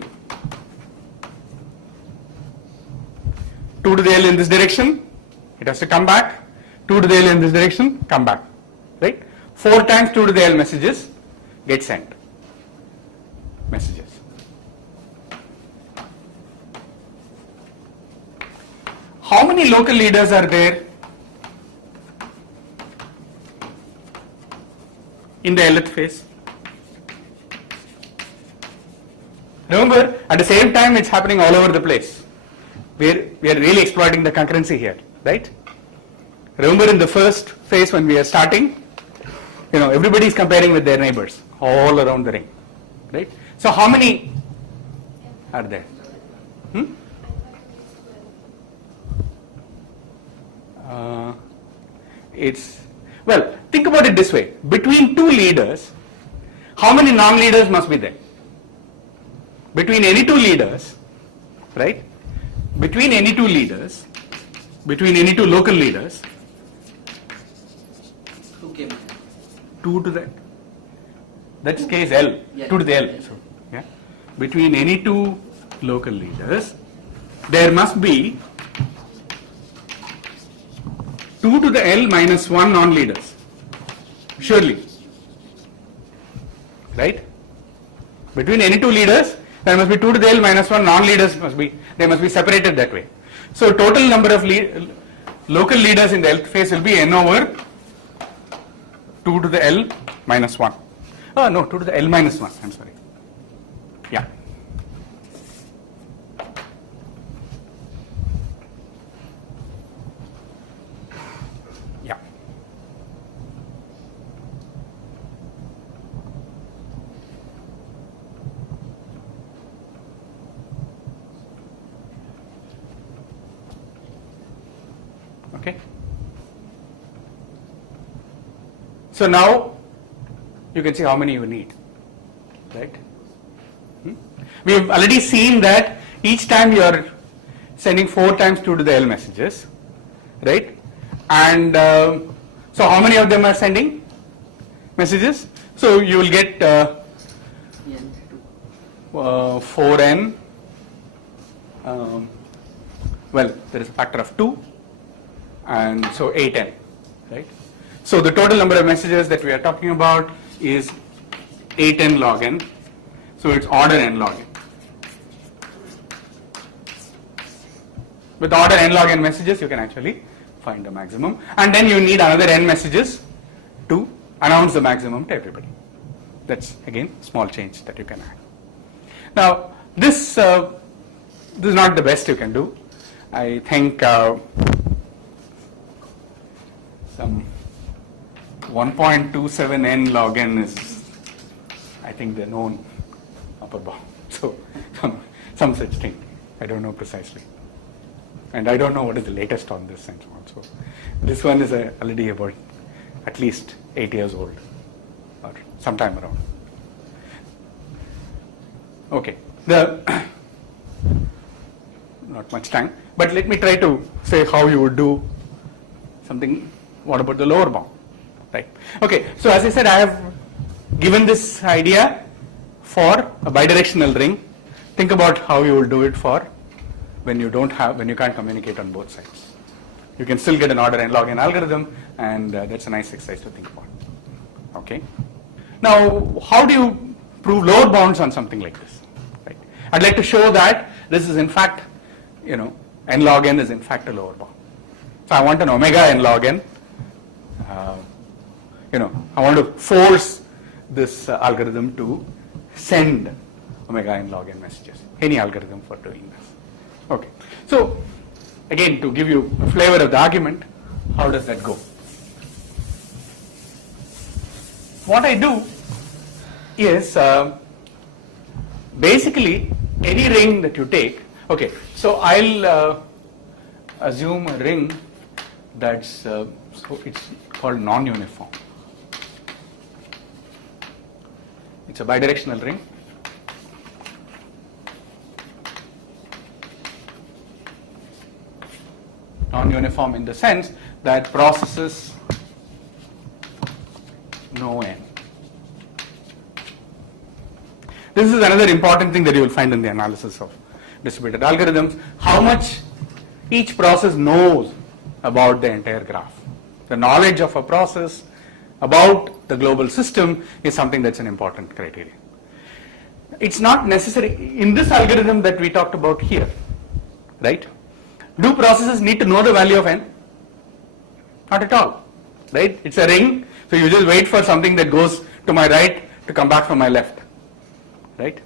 2 to the L in this direction, it has to come back. 2 to the L in this direction, come back. Right? 4 times 2 to the L messages get sent. Messages. How many local leaders are there in the Lth phase? Remember, at the same time it's happening all over the place. We are really exploiting the concurrency here, right? Remember in the first phase when we are starting, everybody is comparing with their neighbors all around the ring, right? So how many are there? Think about it this way. Between 2 leaders, how many non-leaders must be there? Between any 2 leaders, right? Between any 2 leaders, between any 2 local leaders, 2 came. 2 to the, that's case L, Yeah. 2 to the L. Yeah. So, yeah. Between any 2 local leaders, there must be 2 to the L minus 1 non-leaders. Surely. Right? Between any 2 leaders, there must be 2 to the L minus 1 non-leaders they must be separated that way. So total number of local leaders in the Lth phase will be n over 2 to the L minus 1. Oh no, 2 to the L minus 1, I'm sorry. Yeah. Yeah. Okay. So now you can see how many you need, right? We have already seen that each time you are sending 4 times 2 to the L messages, right? And so how many of them are sending messages? So you will get 4n. Well, there is a factor of 2, and so 8n, right? So the total number of messages that we are talking about is 8n log n. So it's order n log n. With order n log n messages, you can actually find the maximum, and then you need another n messages to announce the maximum to everybody. That's again small change that you can add. Now this is not the best you can do. I think some 1.27 n log n is, I think, the known upper bound. So some such thing. I don't know precisely. And I don't know what is the latest on this and so on. So this one is already about at least 8 years old or sometime around. Okay. Not much time, but let me try to say how you would do something. What about the lower bound? Right. Okay. So as I said, I have given this idea for a bidirectional ring. Think about how you will do it for when you can't communicate on both sides. You can still get an order n log n algorithm, and that's a nice exercise to think about. Okay. Now, how do you prove lower bounds on something like this? Right. I'd like to show that this is in fact, n log n is in fact a lower bound. So I want an omega n log n. I want to force this algorithm to send omega n log n messages. Any algorithm for doing this. Okay. So again, to give you a flavor of the argument, how does that go? What I do is basically any ring that you take. Okay, so I'll assume a ring that's so it's called non-uniform. It's a bidirectional ring. Non-uniform in the sense that processes no n. This is another important thing that you will find in the analysis of distributed algorithms, how much each process knows about the entire graph. The knowledge of a process about the global system is something that's an important criteria. It's not necessary in this algorithm that we talked about here, right? Do processes need to know the value of n? Not at all, right? It's a ring, so you just wait for something that goes to my right to come back from my left, right?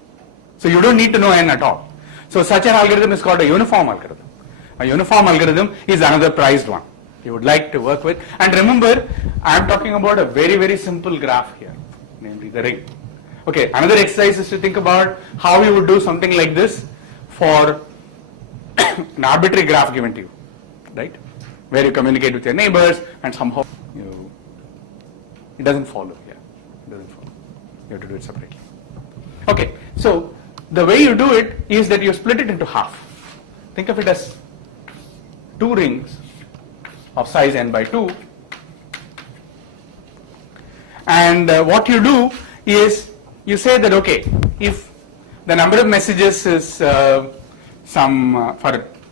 So you don't need to know n at all. So such an algorithm is called a uniform algorithm. A uniform algorithm is another prized one you would like to work with. And remember, I am talking about a very, very simple graph here, namely the ring. Okay, another exercise is to think about how you would do something like this for an arbitrary graph given to you, right? Where you communicate with your neighbors and somehow it doesn't follow here. It doesn't follow. You have to do it separately. Okay, so the way you do it is that you split it into half. Think of it as two rings of size n by 2. And what you do is you say that, okay, if the number of messages is for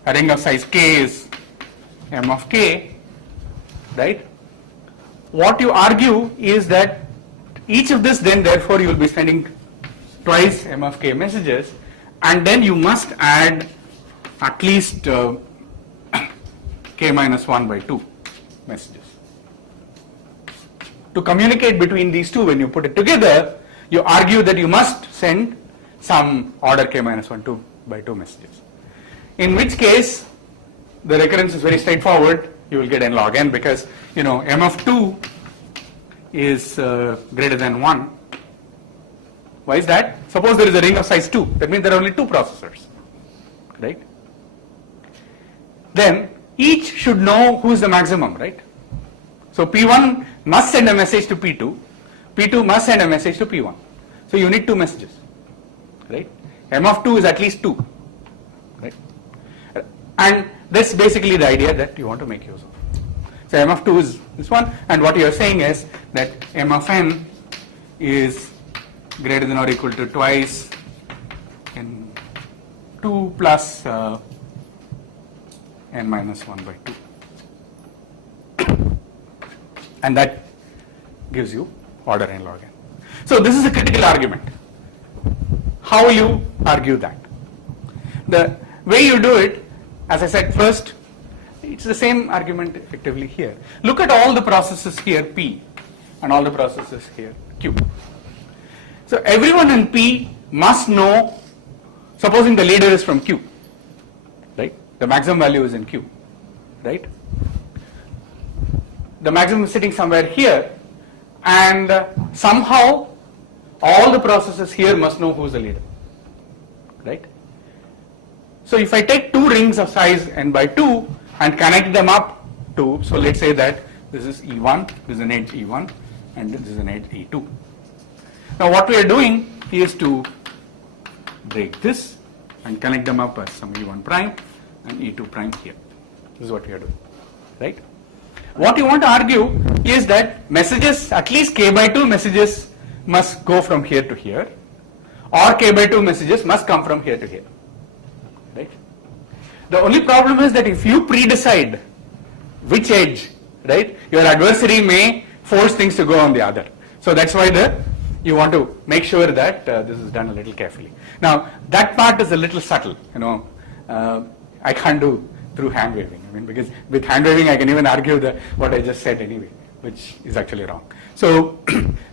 a ring of size k is m of k, right? What you argue is that each of this then therefore you will be sending twice m of k messages, and then you must add at least k minus 1 by 2 messages. To communicate between these two, when you put it together, you argue that you must send some order k minus 1 2 by 2 messages. In which case, the recurrence is very straightforward. You will get n log n because m of 2 is greater than 1. Why is that? Suppose there is a ring of size 2. That means there are only 2 processors, right? Then each should know who is the maximum, right? So P1 must send a message to P2. P2 must send a message to P1. So you need 2 messages, right? M of 2 is at least 2, right? And that's basically the idea that you want to make use of. So M of 2 is this one, and what you are saying is that M of n is greater than or equal to twice n 2 plus n minus 1 by 2. And that gives you order n log n. So this is a critical argument. How will you argue that? The way you do it, as I said first, it's the same argument effectively here. Look at all the processes here P and all the processes here Q. So everyone in P must know, supposing the leader is from Q, right? The maximum value is in Q, right? The maximum is sitting somewhere here, and somehow all the processes here must know who is the leader, right? So if I take 2 rings of size n by 2 and connect them up to, so let's say that this is E1, this is an edge E1, and this is an edge E2. Now what we are doing is to break this and connect them up as some E1 prime and E2 prime here. This is what we are doing, right? What you want to argue is that messages, at least k by 2 messages must go from here to here, or k by 2 messages must come from here to here, right? The only problem is that if you pre-decide which edge, right, your adversary may force things to go on the other. So that's why you want to make sure that this is done a little carefully. Now that part is a little subtle, I can't do through hand waving. I mean, because with hand waving I can even argue what I just said anyway, which is actually wrong. So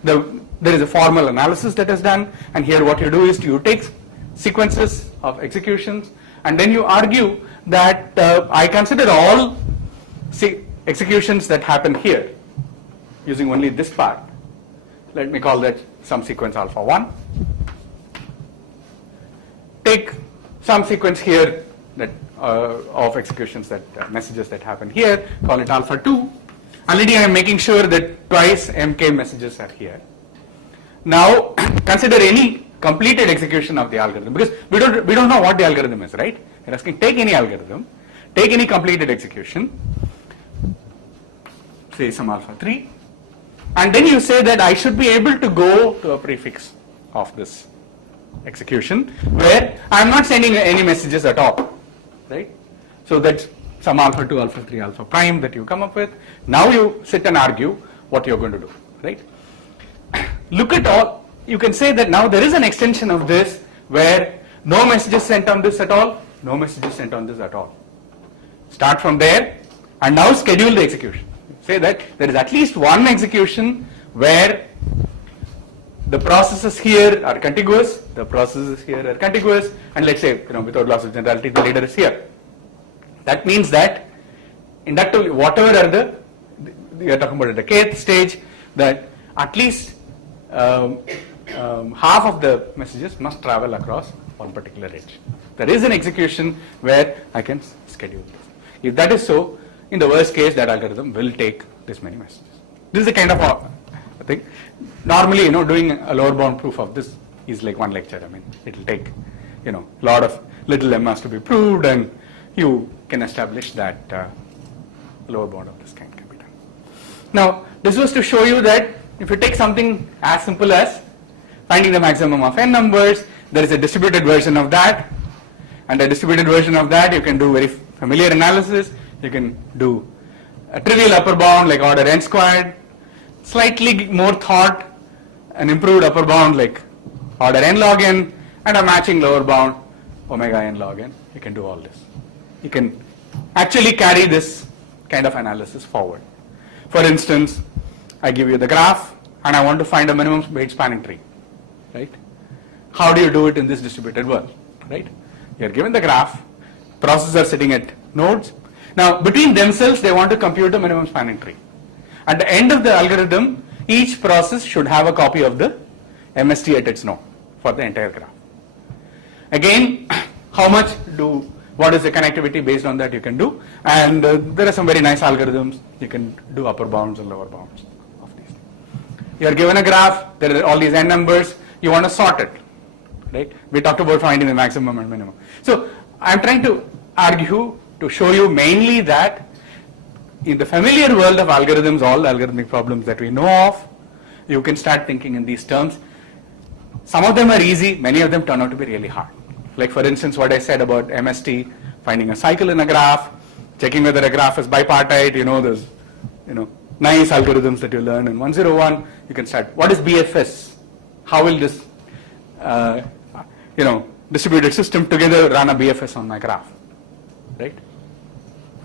there is a formal analysis that is done, and here what you do is you take sequences of executions, and then you argue that I consider all executions that happen here using only this part. Let me call that some sequence alpha 1. Take some sequence here that of executions that messages that happen here, call it alpha 2. Already I am making sure that twice mk messages are here. Now consider any completed execution of the algorithm, because we don't know what the algorithm is, right? You're asking, take any algorithm, take any completed execution, say some alpha 3, and then you say that I should be able to go to a prefix of this execution where I'm not sending any messages at all, right? So that's some alpha 2, alpha 3, alpha prime that you come up with. Now you sit and argue what you're going to do, right? Look at all, you can say that now there is an extension of this where no messages sent on this at all, no messages sent on this at all. Start from there and now schedule the execution. Say that there is at least one execution where the processes here are contiguous, the processes here are contiguous, and let's say, without loss of generality, the leader is here. That means that inductively, whatever are we are talking about at the kth stage, that at least half of the messages must travel across one particular edge. There is an execution where I can schedule this. If that is so, in the worst case, that algorithm will take this many messages. This is the kind of thing. Normally, doing a lower bound proof of this is like one lecture. I mean, it will take, lot of little lemmas to be proved, and you can establish that lower bound of this kind can be done. Now, this was to show you that if you take something as simple as finding the maximum of n numbers, there is a distributed version of that, and a distributed version of that you can do very familiar analysis. You can do a trivial upper bound like order n squared, slightly more thought, an improved upper bound like order n log n, and a matching lower bound omega n log n. You can do all this. You can actually carry this kind of analysis forward. For instance, I give you the graph and I want to find a minimum weight spanning tree, right? How do you do it in this distributed world, right? You are given the graph, processes are sitting at nodes. Now, between themselves, they want to compute a minimum spanning tree. At the end of the algorithm, each process should have a copy of the MST at its node for the entire graph. Again, what is the connectivity based on that you can do, and there are some very nice algorithms. You can do upper bounds and lower bounds of these. You are given a graph, there are all these n numbers, you want to sort it, right? We talked about finding the maximum and minimum. So I'm trying to argue to show you mainly that in the familiar world of algorithms, all the algorithmic problems that we know of, you can start thinking in these terms. Some of them are easy, many of them turn out to be really hard. Like for instance, what I said about MST, finding a cycle in a graph, checking whether a graph is bipartite, there's, nice algorithms that you learn in 101. You can start, what is BFS? How will this, distributed system together run a BFS on my graph, right?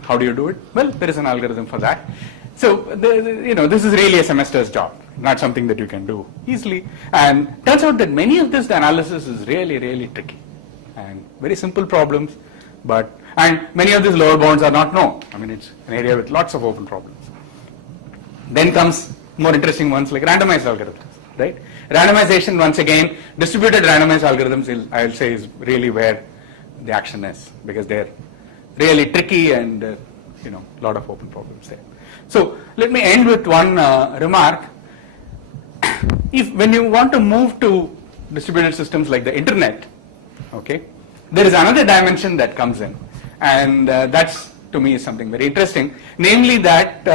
How do you do it? Well, there is an algorithm for that. So, this is really a semester's job, not something that you can do easily. And turns out that many of this, the analysis is really, really tricky. And very simple problems, and many of these lower bounds are not known. I mean, it's an area with lots of open problems. Then comes more interesting ones like randomized algorithms, right? Randomization, once again, distributed randomized algorithms, I'll say, is really where the action is, because they're really tricky and, a lot of open problems there. So let me end with one remark. When you want to move to distributed systems like the internet, okay, there is another dimension that comes in, and that's, to me, is something very interesting, namely that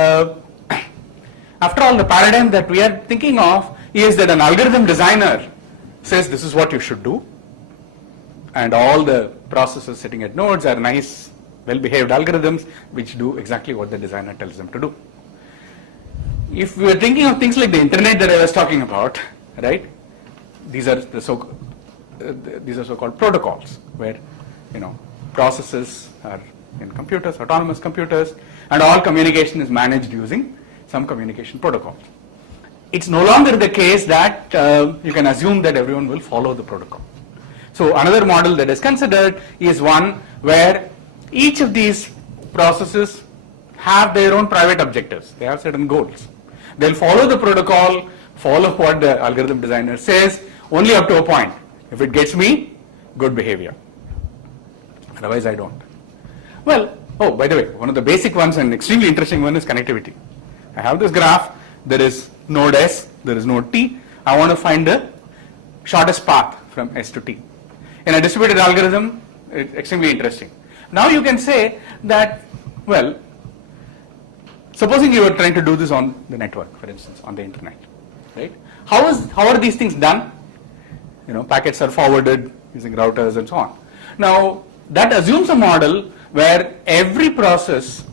after all, the paradigm that we are thinking of is that an algorithm designer says this is what you should do, and all the processes sitting at nodes are nice, well-behaved algorithms which do exactly what the designer tells them to do. If we are thinking of things like the internet that I was talking about, right, these are so-called protocols where, processes are in computers, autonomous computers, and all communication is managed using some communication protocol. It's no longer the case that you can assume that everyone will follow the protocol. So another model that is considered is one where each of these processes have their own private objectives. They have certain goals. They'll follow the protocol, follow what the algorithm designer says, only up to a point. If it gets me, good behavior. Otherwise, I don't. Well, oh, by the way, one of the basic ones and extremely interesting one is connectivity. I have this graph. There is node S, there is node T. I want to find the shortest path from S to T. In a distributed algorithm, it's extremely interesting. Now you can say that, well, supposing you were trying to do this on the network, for instance, on the internet, right? How are these things done? Packets are forwarded using routers and so on. Now, that assumes a model where every process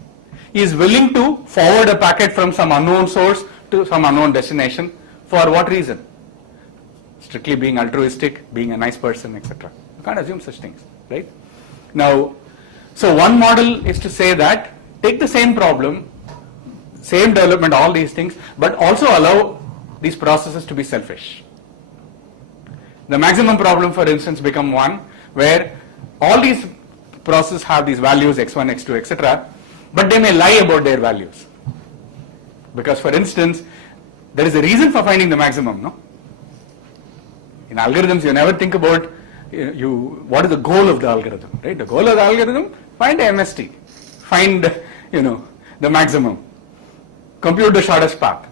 is willing to forward a packet from some unknown source to some unknown destination. For what reason? Strictly being altruistic, being a nice person, etc. You can't assume such things, right? Now, so one model is to say that take the same problem, same development, all these things, but also allow these processes to be selfish. The maximum problem, for instance, become one where all these processes have these values x1, x2, etc., but they may lie about their values. Because, for instance, there is a reason for finding the maximum, no? In algorithms, you never think about what is the goal of the algorithm, right? The goal of the algorithm, find the MST, find the maximum, compute the shortest path.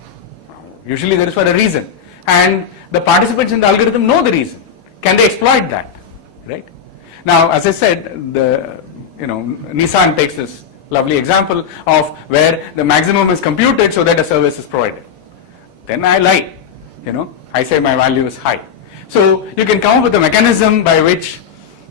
Usually there is for a reason, and the participants in the algorithm know the reason. Can they exploit that, right? Now, as I said, Nissan takes this lovely example of where the maximum is computed so that a service is provided. Then I lie, I say my value is high. So you can come up with a mechanism by which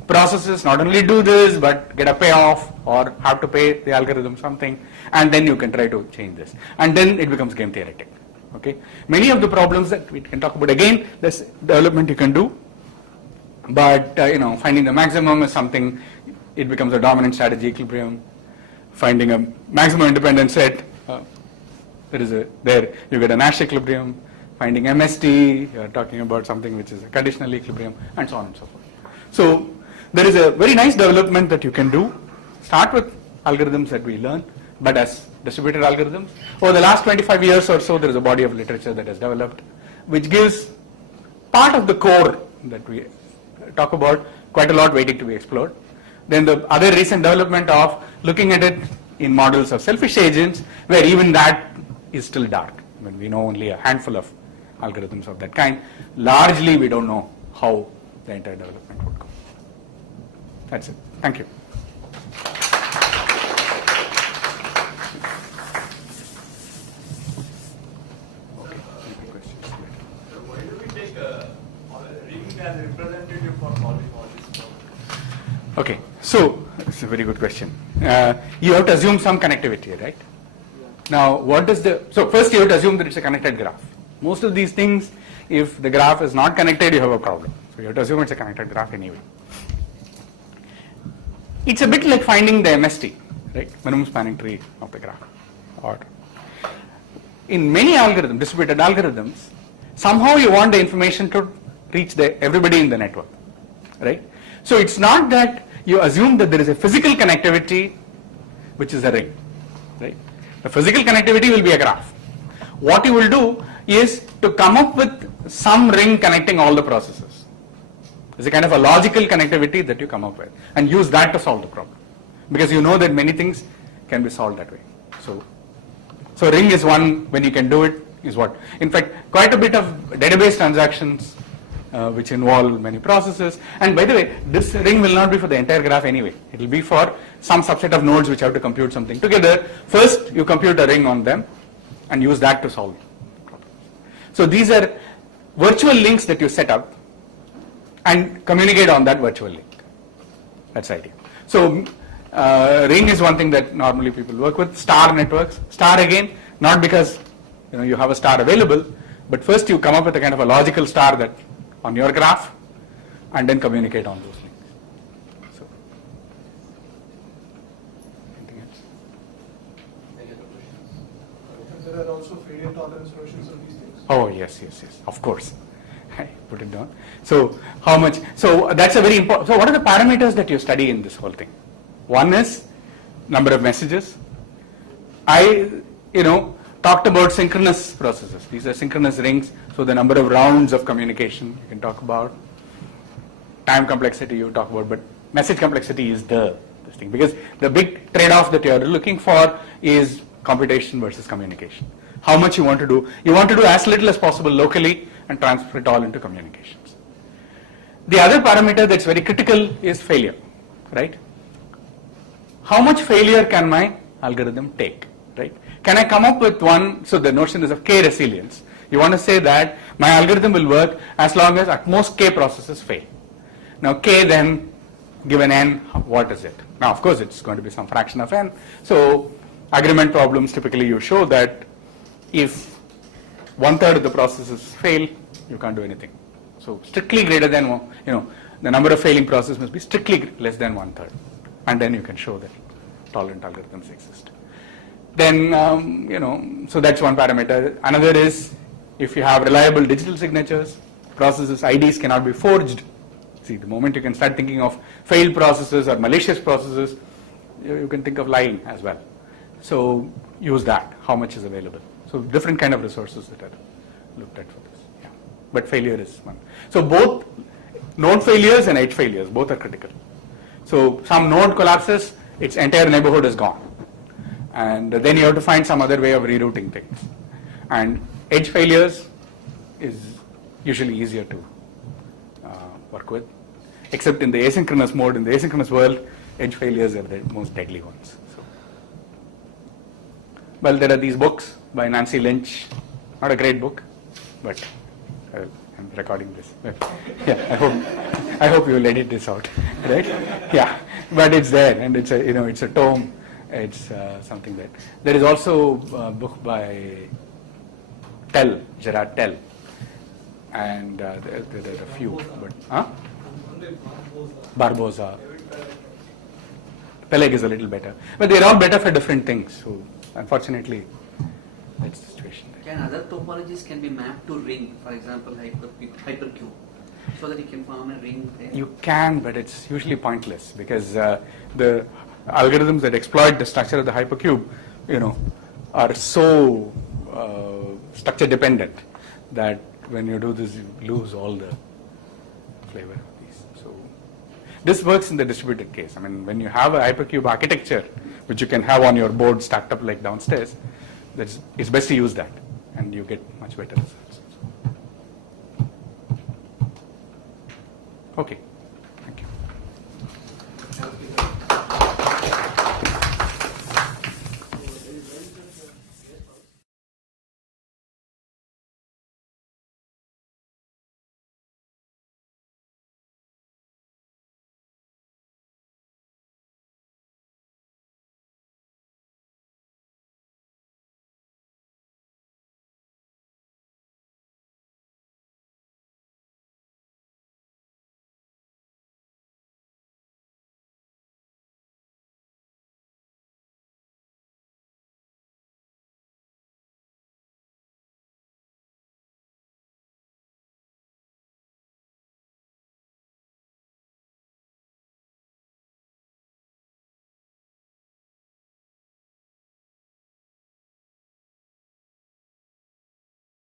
processes not only do this but get a payoff or have to pay the algorithm something, and then you can try to change this. And then it becomes game theoretic. Okay. Many of the problems that we can talk about, again, there's development you can do, but finding the maximum is something, it becomes a dominant strategy equilibrium. Finding a maximum independent set, there you get a Nash equilibrium. Finding MST, you are talking about something which is a conditional equilibrium, and so on and so forth. So there is a very nice development that you can do. Start with algorithms that we learn, but as distributed algorithms. Over the last 25 years or so, there is a body of literature that has developed, which gives part of the core that we talk about, quite a lot waiting to be explored. Then the other recent development of looking at it in models of selfish agents, where even that is still dark. I mean, we know only a handful of algorithms of that kind. Largely, we don't know how the entire development would go. That's it. Thank you. Why do we take a ring as a representative for solving all these problems? Okay, so it's a very good question. You have to assume some connectivity, right? Now, so first you have to assume that it's a connected graph. Most of these things, if the graph is not connected, you have a problem. So you have to assume it's a connected graph anyway. It's a bit like finding the MST, right? Minimum spanning tree of the graph. Or in many algorithms, distributed algorithms, somehow you want the information to reach everybody in the network, right? So it's not that you assume that there is a physical connectivity, which is a ring, right? The physical connectivity will be a graph. What you will do is to come up with some ring connecting all the processes. It's a kind of a logical connectivity that you come up with and use that to solve the problem. Because you know that many things can be solved that way. So ring is one, when you can do it, is what. In fact, quite a bit of database transactions which involve many processes. And by the way, this ring will not be for the entire graph anyway. It will be for some subset of nodes which have to compute something together. First, you compute a ring on them and use that to solve the problem. So these are virtual links that you set up and communicate on that virtual link. That's the idea. So ring is one thing that normally people work with. Star networks. Star again, not because you have a star available, but first you come up with a kind of a logical star that on your graph, and then communicate on those links. So, anything else? Any other questions? And there are also failure tolerance versions of these things. Oh yes, of course. I put it down. So how much? So that's a very important. So what are the parameters that you study in this whole thing? One is number of messages, I, talked about synchronous processes. These are synchronous rings, so the number of rounds of communication you can talk about. Time complexity you talk about, but message complexity is this thing, because the big trade-off that you're looking for is computation versus communication. How much you want to do. You want to do as little as possible locally and transfer it all into communications. The other parameter that's very critical is failure, right? How much failure can my algorithm take, right? Can I come up with one, so the notion is of K resilience. You want to say that my algorithm will work as long as at most K processes fail. Now K then, given N, what is it? Now of course it's going to be some fraction of N. So agreement problems, typically you show that if 1/3 of the processes fail, you can't do anything. So strictly greater than, the number of failing processes must be strictly less than 1/3. And then you can show that tolerant algorithms exist. Then, so that's one parameter. Another is if you have reliable digital signatures, processes, IDs cannot be forged. See, the moment you can start thinking of failed processes or malicious processes, you can think of lying as well. So use that, how much is available. So different kind of resources that are looked at for this. Yeah. But failure is one. So both node failures and edge failures, both are critical. So some node collapses, its entire neighborhood is gone. And then you have to find some other way of rerouting things. And edge failures is usually easier to work with, except in the asynchronous mode. In the asynchronous world, edge failures are the most deadly ones. So, well, there are these books by Nancy Lynch, not a great book, but I'm recording this. Yeah, I hope you will edit this out, right? Yeah, but it's there, and it's a tome. It's something that there is also a book by Gerard Tell, and there are a few, but Barbosa. Peleg is a little better, but they're all better for different things. So unfortunately, that's the situation. Can other topologies can be mapped to ring, for example, hypercube, so that you can form a ring there? You can, but it's usually pointless because the algorithms that exploit the structure of the hypercube, are so structure dependent that when you do this, you lose all the flavor of these. So this works in the distributed case. I mean, when you have a hypercube architecture, which you can have on your board stacked up like downstairs, it's best to use that, and you get much better results. Okay, thank you.